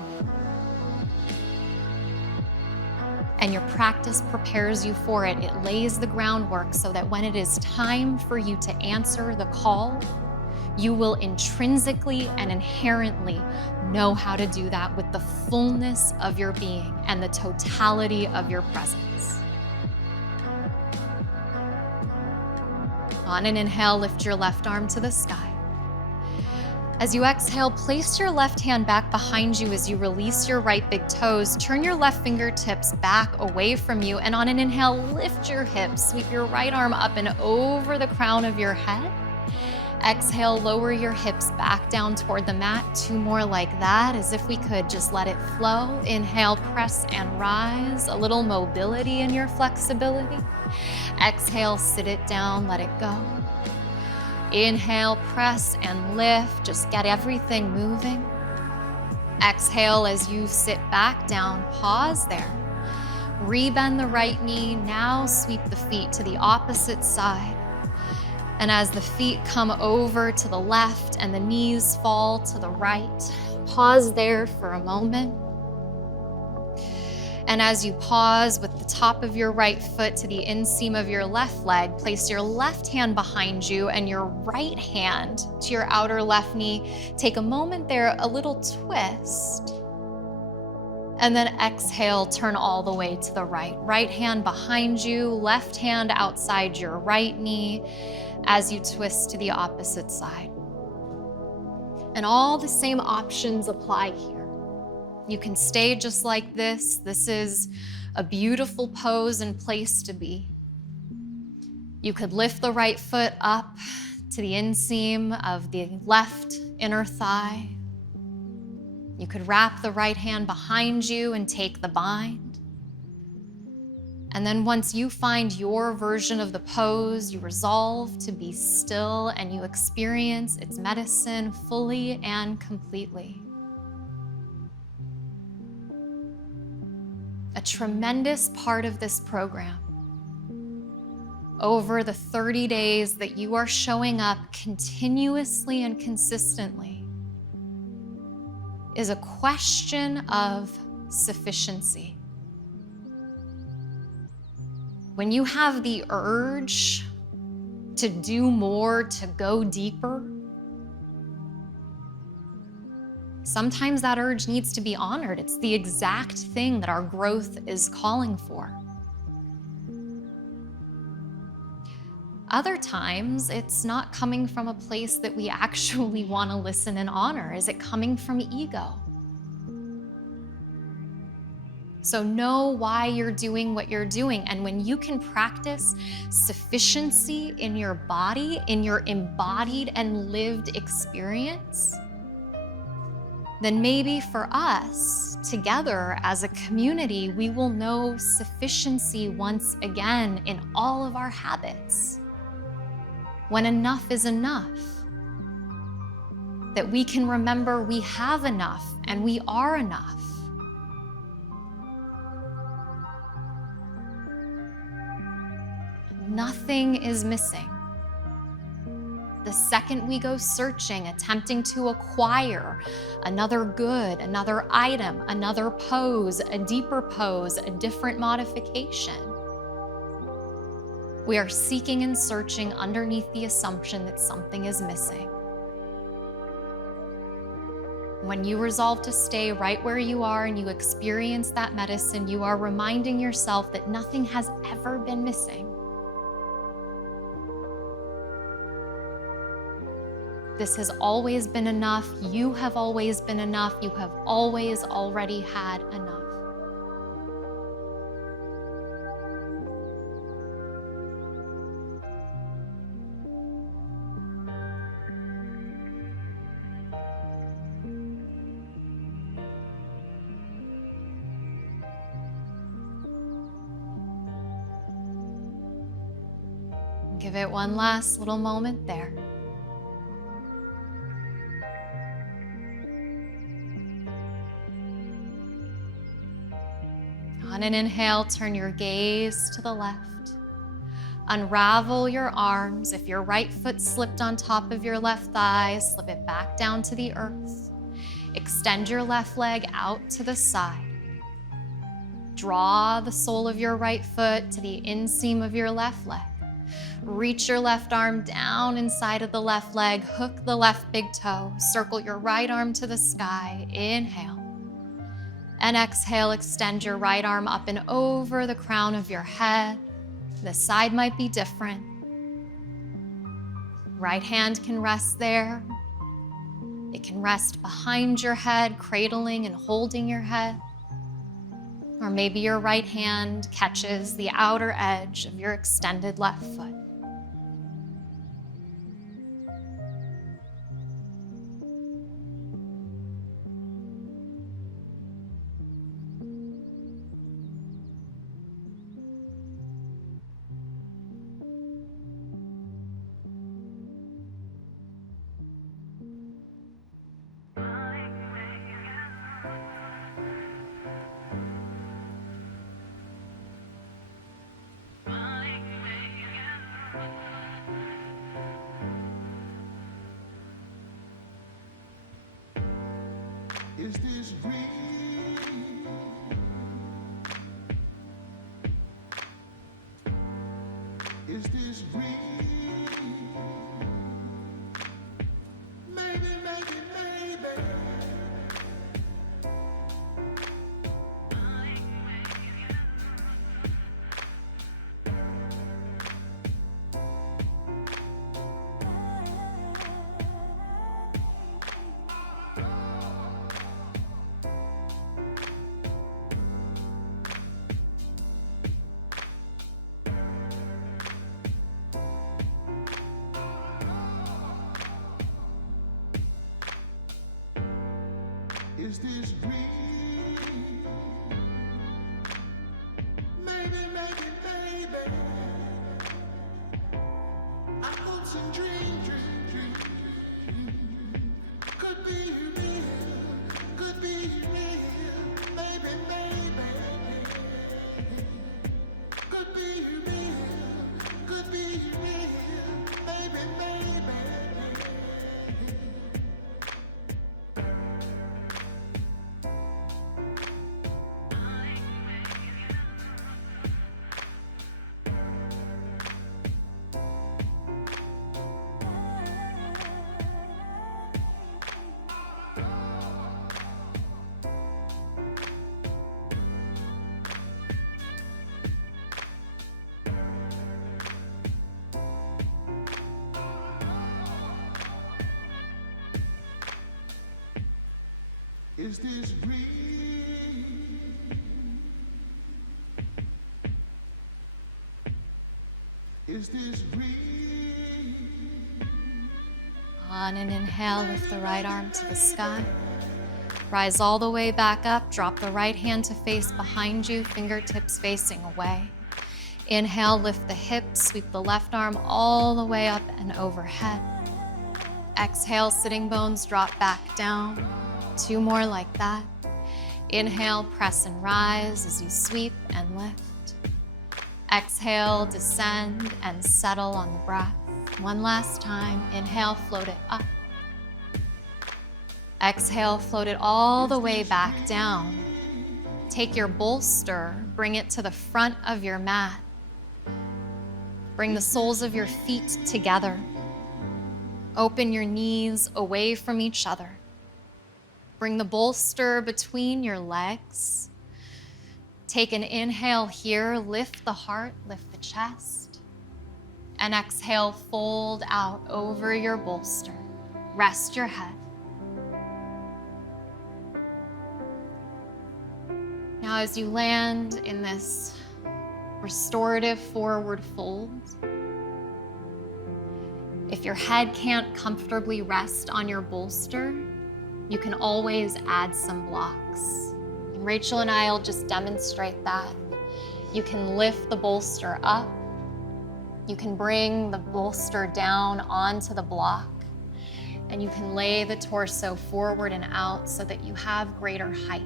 And your practice prepares you for it. It lays the groundwork so that when it is time for you to answer the call, you will intrinsically and inherently know how to do that with the fullness of your being and the totality of your presence. On an inhale, lift your left arm to the sky. As you exhale, place your left hand back behind you as you release your right big toes. Turn your left fingertips back away from you, and on an inhale, lift your hips. Sweep your right arm up and over the crown of your head. Exhale, lower your hips back down toward the mat. 2 more like that, as if we could just let it flow. Inhale, press and rise. A little mobility in your flexibility. Exhale, sit it down, let it go. Inhale, press and lift. Just get everything moving. Exhale as you sit back down, pause there. Rebend the right knee. Now sweep the feet to the opposite side. And as the feet come over to the left and the knees fall to the right, pause there for a moment. And as you pause with the top of your right foot to the inseam of your left leg, place your left hand behind you and your right hand to your outer left knee. Take a moment there, a little twist. And then exhale, turn all the way to the right. Right hand behind you, left hand outside your right knee as you twist to the opposite side. And all the same options apply here. You can stay just like this. This is a beautiful pose and place to be. You could lift the right foot up to the inseam of the left inner thigh. You could wrap the right hand behind you and take the bind. And then once you find your version of the pose, you resolve to be still and you experience its medicine fully and completely. A tremendous part of this program, over the 30 days that you are showing up continuously and consistently, is a question of sufficiency. When you have the urge to do more, to go deeper, sometimes that urge needs to be honored. It's the exact thing that our growth is calling for. Other times, it's not coming from a place that we actually want to listen and honor. Is it coming from ego? So know why you're doing what you're doing. And when you can practice sufficiency in your body, in your embodied and lived experience, then maybe for us, together as a community, we will know sufficiency once again in all of our habits. When enough is enough, that we can remember we have enough and we are enough. Nothing is missing. The second we go searching, attempting to acquire another good, another item, another pose, a deeper pose, a different modification, we are seeking and searching underneath the assumption that something is missing. When you resolve to stay right where you are and you experience that medicine, you are reminding yourself that nothing has ever been missing. This has always been enough. You have always been enough. You have always already had enough. Give it one last little moment there. On an inhale, turn your gaze to the left. Unravel your arms. If your right foot slipped on top of your left thigh, slip it back down to the earth. Extend your left leg out to the side. Draw the sole of your right foot to the inseam of your left leg. Reach your left arm down inside of the left leg. Hook the left big toe. Circle your right arm to the sky. Inhale. And exhale, extend your right arm up and over the crown of your head. The side might be different. Right hand can rest there. It can rest behind your head, cradling and holding your head. Or maybe your right hand catches the outer edge of your extended left foot. Is this real? Is this real? Maybe, maybe, maybe. Is this real? Maybe, maybe, maybe. I want some dream. Could be real, could be real. Maybe, maybe. Could be real, could be real. Maybe, maybe. Is this real? Is this real? On an inhale, lift the right arm to the sky. Rise all the way back up. Drop the right hand to face behind you, fingertips facing away. Inhale, lift the hips, sweep the left arm all the way up and overhead. Exhale, sitting bones drop back down. 2 more like that. Inhale, press and rise as you sweep and lift. Exhale, descend and settle on the breath. One last time. Inhale, float it up. Exhale, float it all the way back down. Take your bolster, bring it to the front of your mat. Bring the soles of your feet together. Open your knees away from each other. Bring the bolster between your legs. Take an inhale here, lift the heart, lift the chest. And exhale, fold out over your bolster. Rest your head. Now, as you land in this restorative forward fold, if your head can't comfortably rest on your bolster, you can always add some blocks. And Rachel and I will just demonstrate that. You can lift the bolster up. You can bring the bolster down onto the block. And you can lay the torso forward and out so that you have greater height.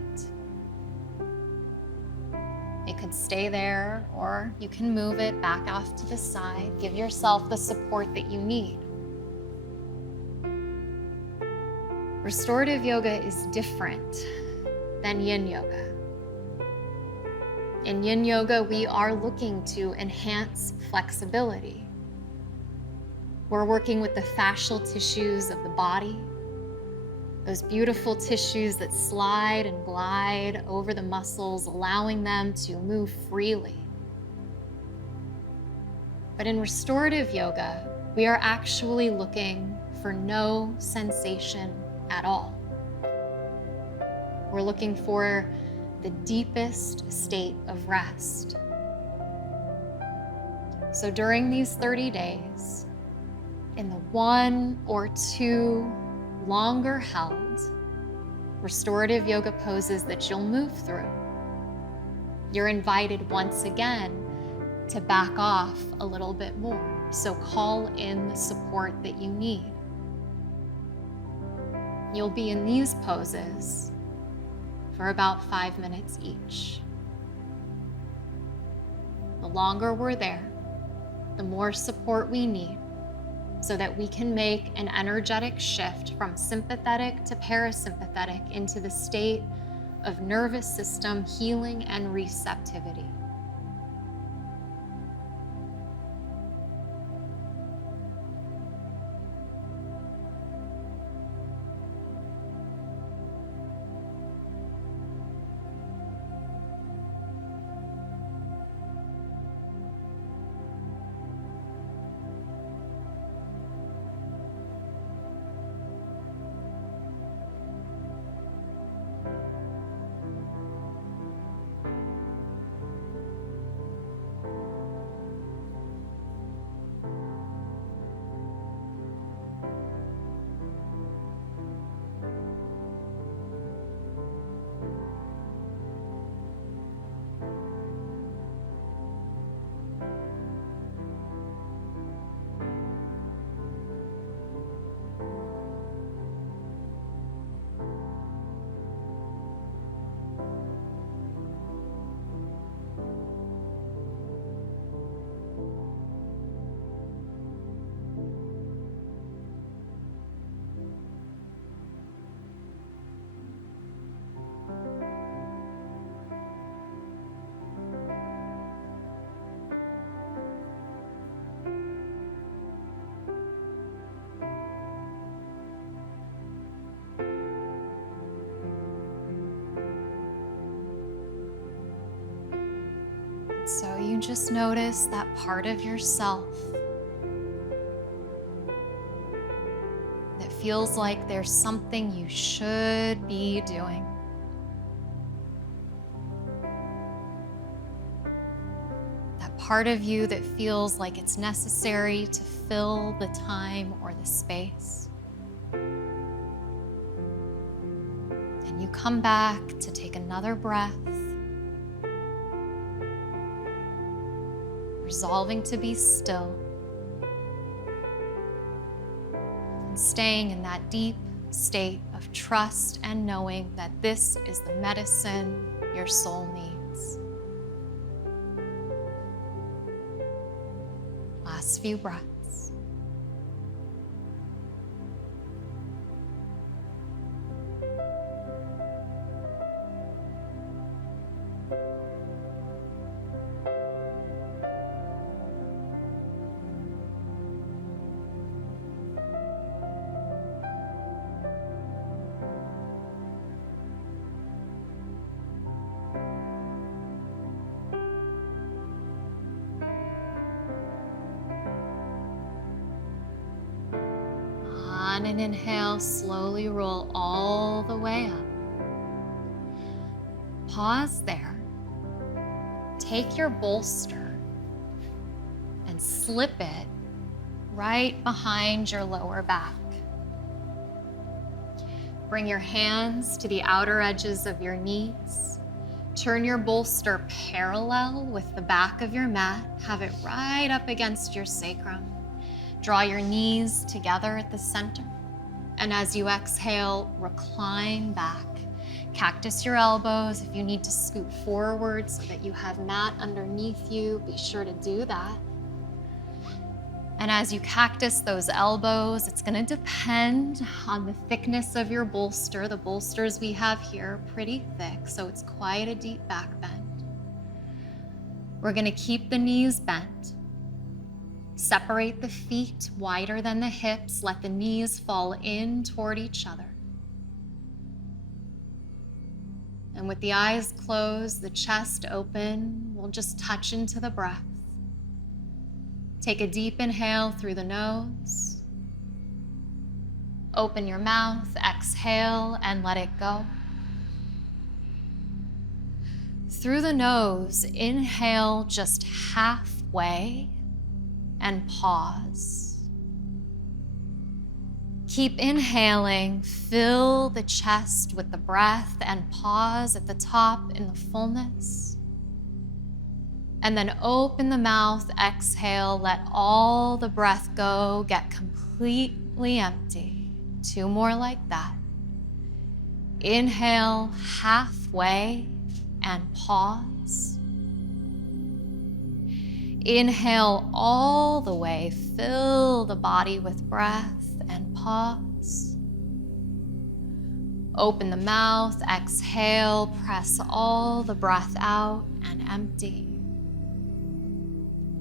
It could stay there, or you can move it back off to the side. Give yourself the support that you need. Restorative yoga is different than yin yoga. In yin yoga, we are looking to enhance flexibility. We're working with the fascial tissues of the body, those beautiful tissues that slide and glide over the muscles, allowing them to move freely. But in restorative yoga, we are actually looking for no sensation at all. We're looking for the deepest state of rest. So during these 30 days, in the 1 or 2 longer held restorative yoga poses that you'll move through, you're invited once again to back off a little bit more. So call in the support that you need. You'll be in these poses for about 5 minutes each. The longer we're there, the more support we need, so that we can make an energetic shift from sympathetic to parasympathetic into the state of nervous system healing and receptivity. So you just notice that part of yourself that feels like there's something you should be doing. That part of you that feels like it's necessary to fill the time or the space. And you come back to take another breath, resolving to be still, and staying in that deep state of trust and knowing that this is the medicine your soul needs. Last few breaths. On an inhale, slowly roll all the way up. Pause there. Take your bolster and slip it right behind your lower back. Bring your hands to the outer edges of your knees. Turn your bolster parallel with the back of your mat. Have it right up against your sacrum. Draw your knees together at the center. And as you exhale, recline back. Cactus your elbows. If you need to scoot forward so that you have mat underneath you, be sure to do that. And as you cactus those elbows, it's going to depend on the thickness of your bolster. The bolsters we have here are pretty thick, so it's quite a deep back bend. We're going to keep the knees bent. Separate the feet wider than the hips. Let the knees fall in toward each other. And with the eyes closed, the chest open, we'll just touch into the breath. Take a deep inhale through the nose. Open your mouth, exhale, and let it go. Through the nose, inhale just halfway and pause. Keep inhaling, fill the chest with the breath and pause at the top in the fullness. And then open the mouth, exhale, let all the breath go, get completely empty. 2 more like that. Inhale halfway and pause. Inhale all the way, fill the body with breath and pause. Open the mouth, exhale, press all the breath out and empty.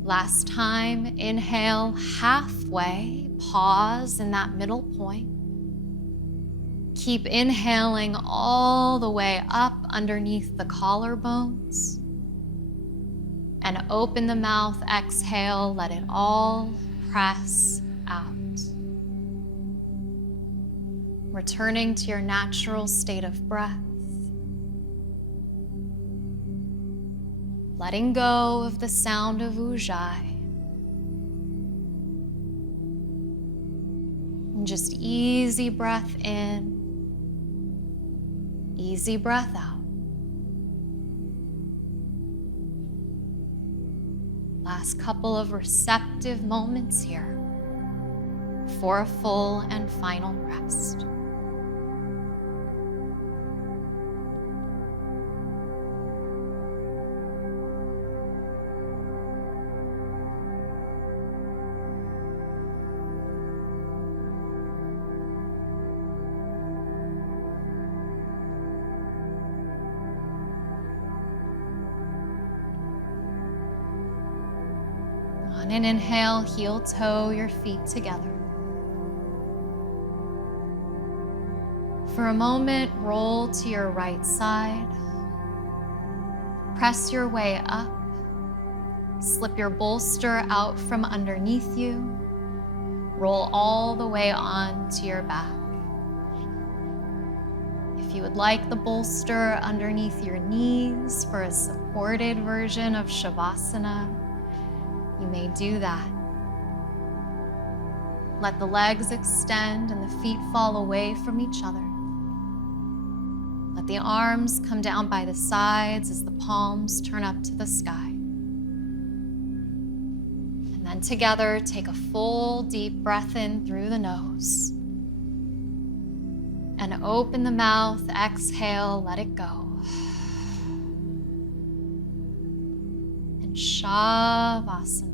Last time, inhale halfway, pause in that middle point. Keep inhaling all the way up underneath the collarbones. And open the mouth, exhale, let it all press out. Returning to your natural state of breath. Letting go of the sound of ujjayi. And just easy breath in, easy breath out. Last couple of receptive moments here for a full and final rest. On an inhale, heel toe your feet together. For a moment, roll to your right side. Press your way up. Slip your bolster out from underneath you. Roll all the way onto your back. If you would like the bolster underneath your knees for a supported version of Shavasana, you may do that. Let the legs extend and the feet fall away from each other. Let the arms come down by the sides as the palms turn up to the sky. And then together, take a full deep breath in through the nose. And open the mouth, exhale, let it go. And Shavasana.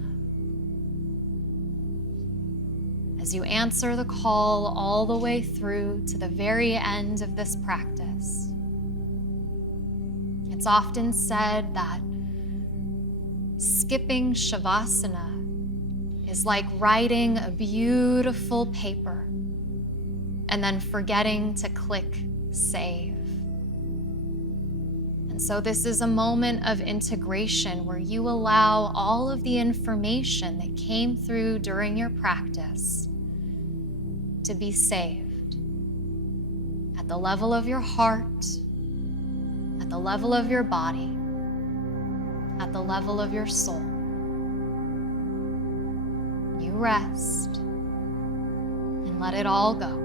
As you answer the call all the way through to the very end of this practice, it's often said that skipping Shavasana is like writing a beautiful paper and then forgetting to click save. And so this is a moment of integration where you allow all of the information that came through during your practice to be saved at the level of your heart, at the level of your body, at the level of your soul. You rest and let it all go.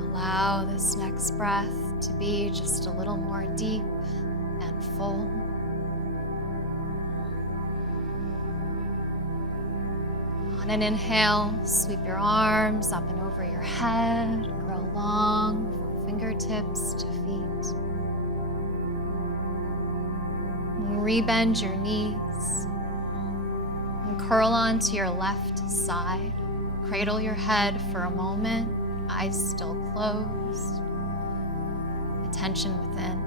Allow this next breath to be just a little more deep and full. On an inhale, sweep your arms up and over your head, grow long from fingertips to feet. And rebend your knees and curl onto your left side. Cradle your head for a moment, eyes still closed, attention within.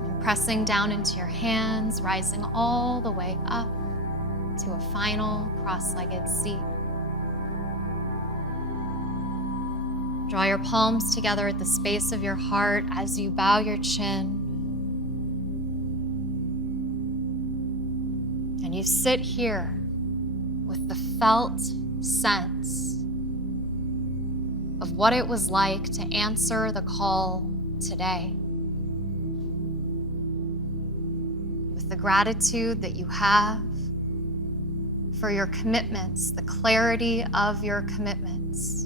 And pressing down into your hands, rising all the way up to a final cross-legged seat. Draw your palms together at the space of your heart as you bow your chin. you sit here with the felt sense of what it was like to answer the call today. With the gratitude that you have for your commitments, the clarity of your commitments.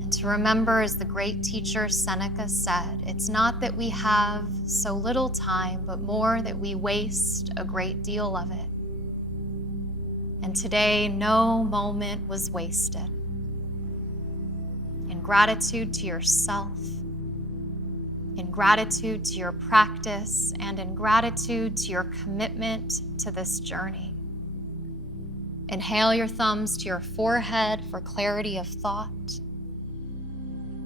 And to remember, as the great teacher Seneca said, it's not that we have so little time, but more that we waste a great deal of it. And today, no moment was wasted. In gratitude to yourself, in gratitude to your practice, and in gratitude to your commitment to this journey. Inhale your thumbs to your forehead for clarity of thought,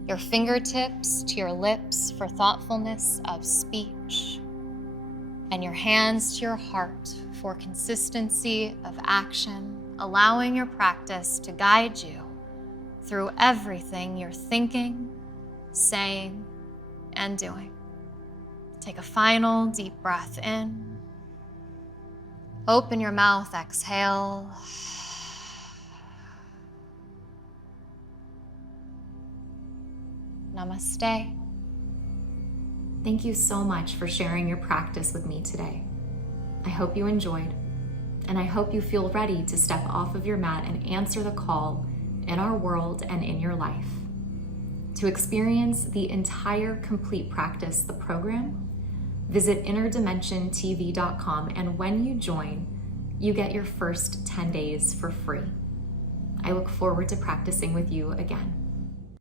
your fingertips to your lips for thoughtfulness of speech, and your hands to your heart for consistency of action, allowing your practice to guide you through everything you're thinking, saying, and doing. Take a final deep breath in. Open your mouth, exhale. Namaste. Thank you so much for sharing your practice with me today. I hope you enjoyed, and I hope you feel ready to step off of your mat and answer the call in our world and in your life. To experience the entire complete practice, the program, visit innerdimensiontv.com, and when you join, you get your first 10 days for free. I look forward to practicing with you again.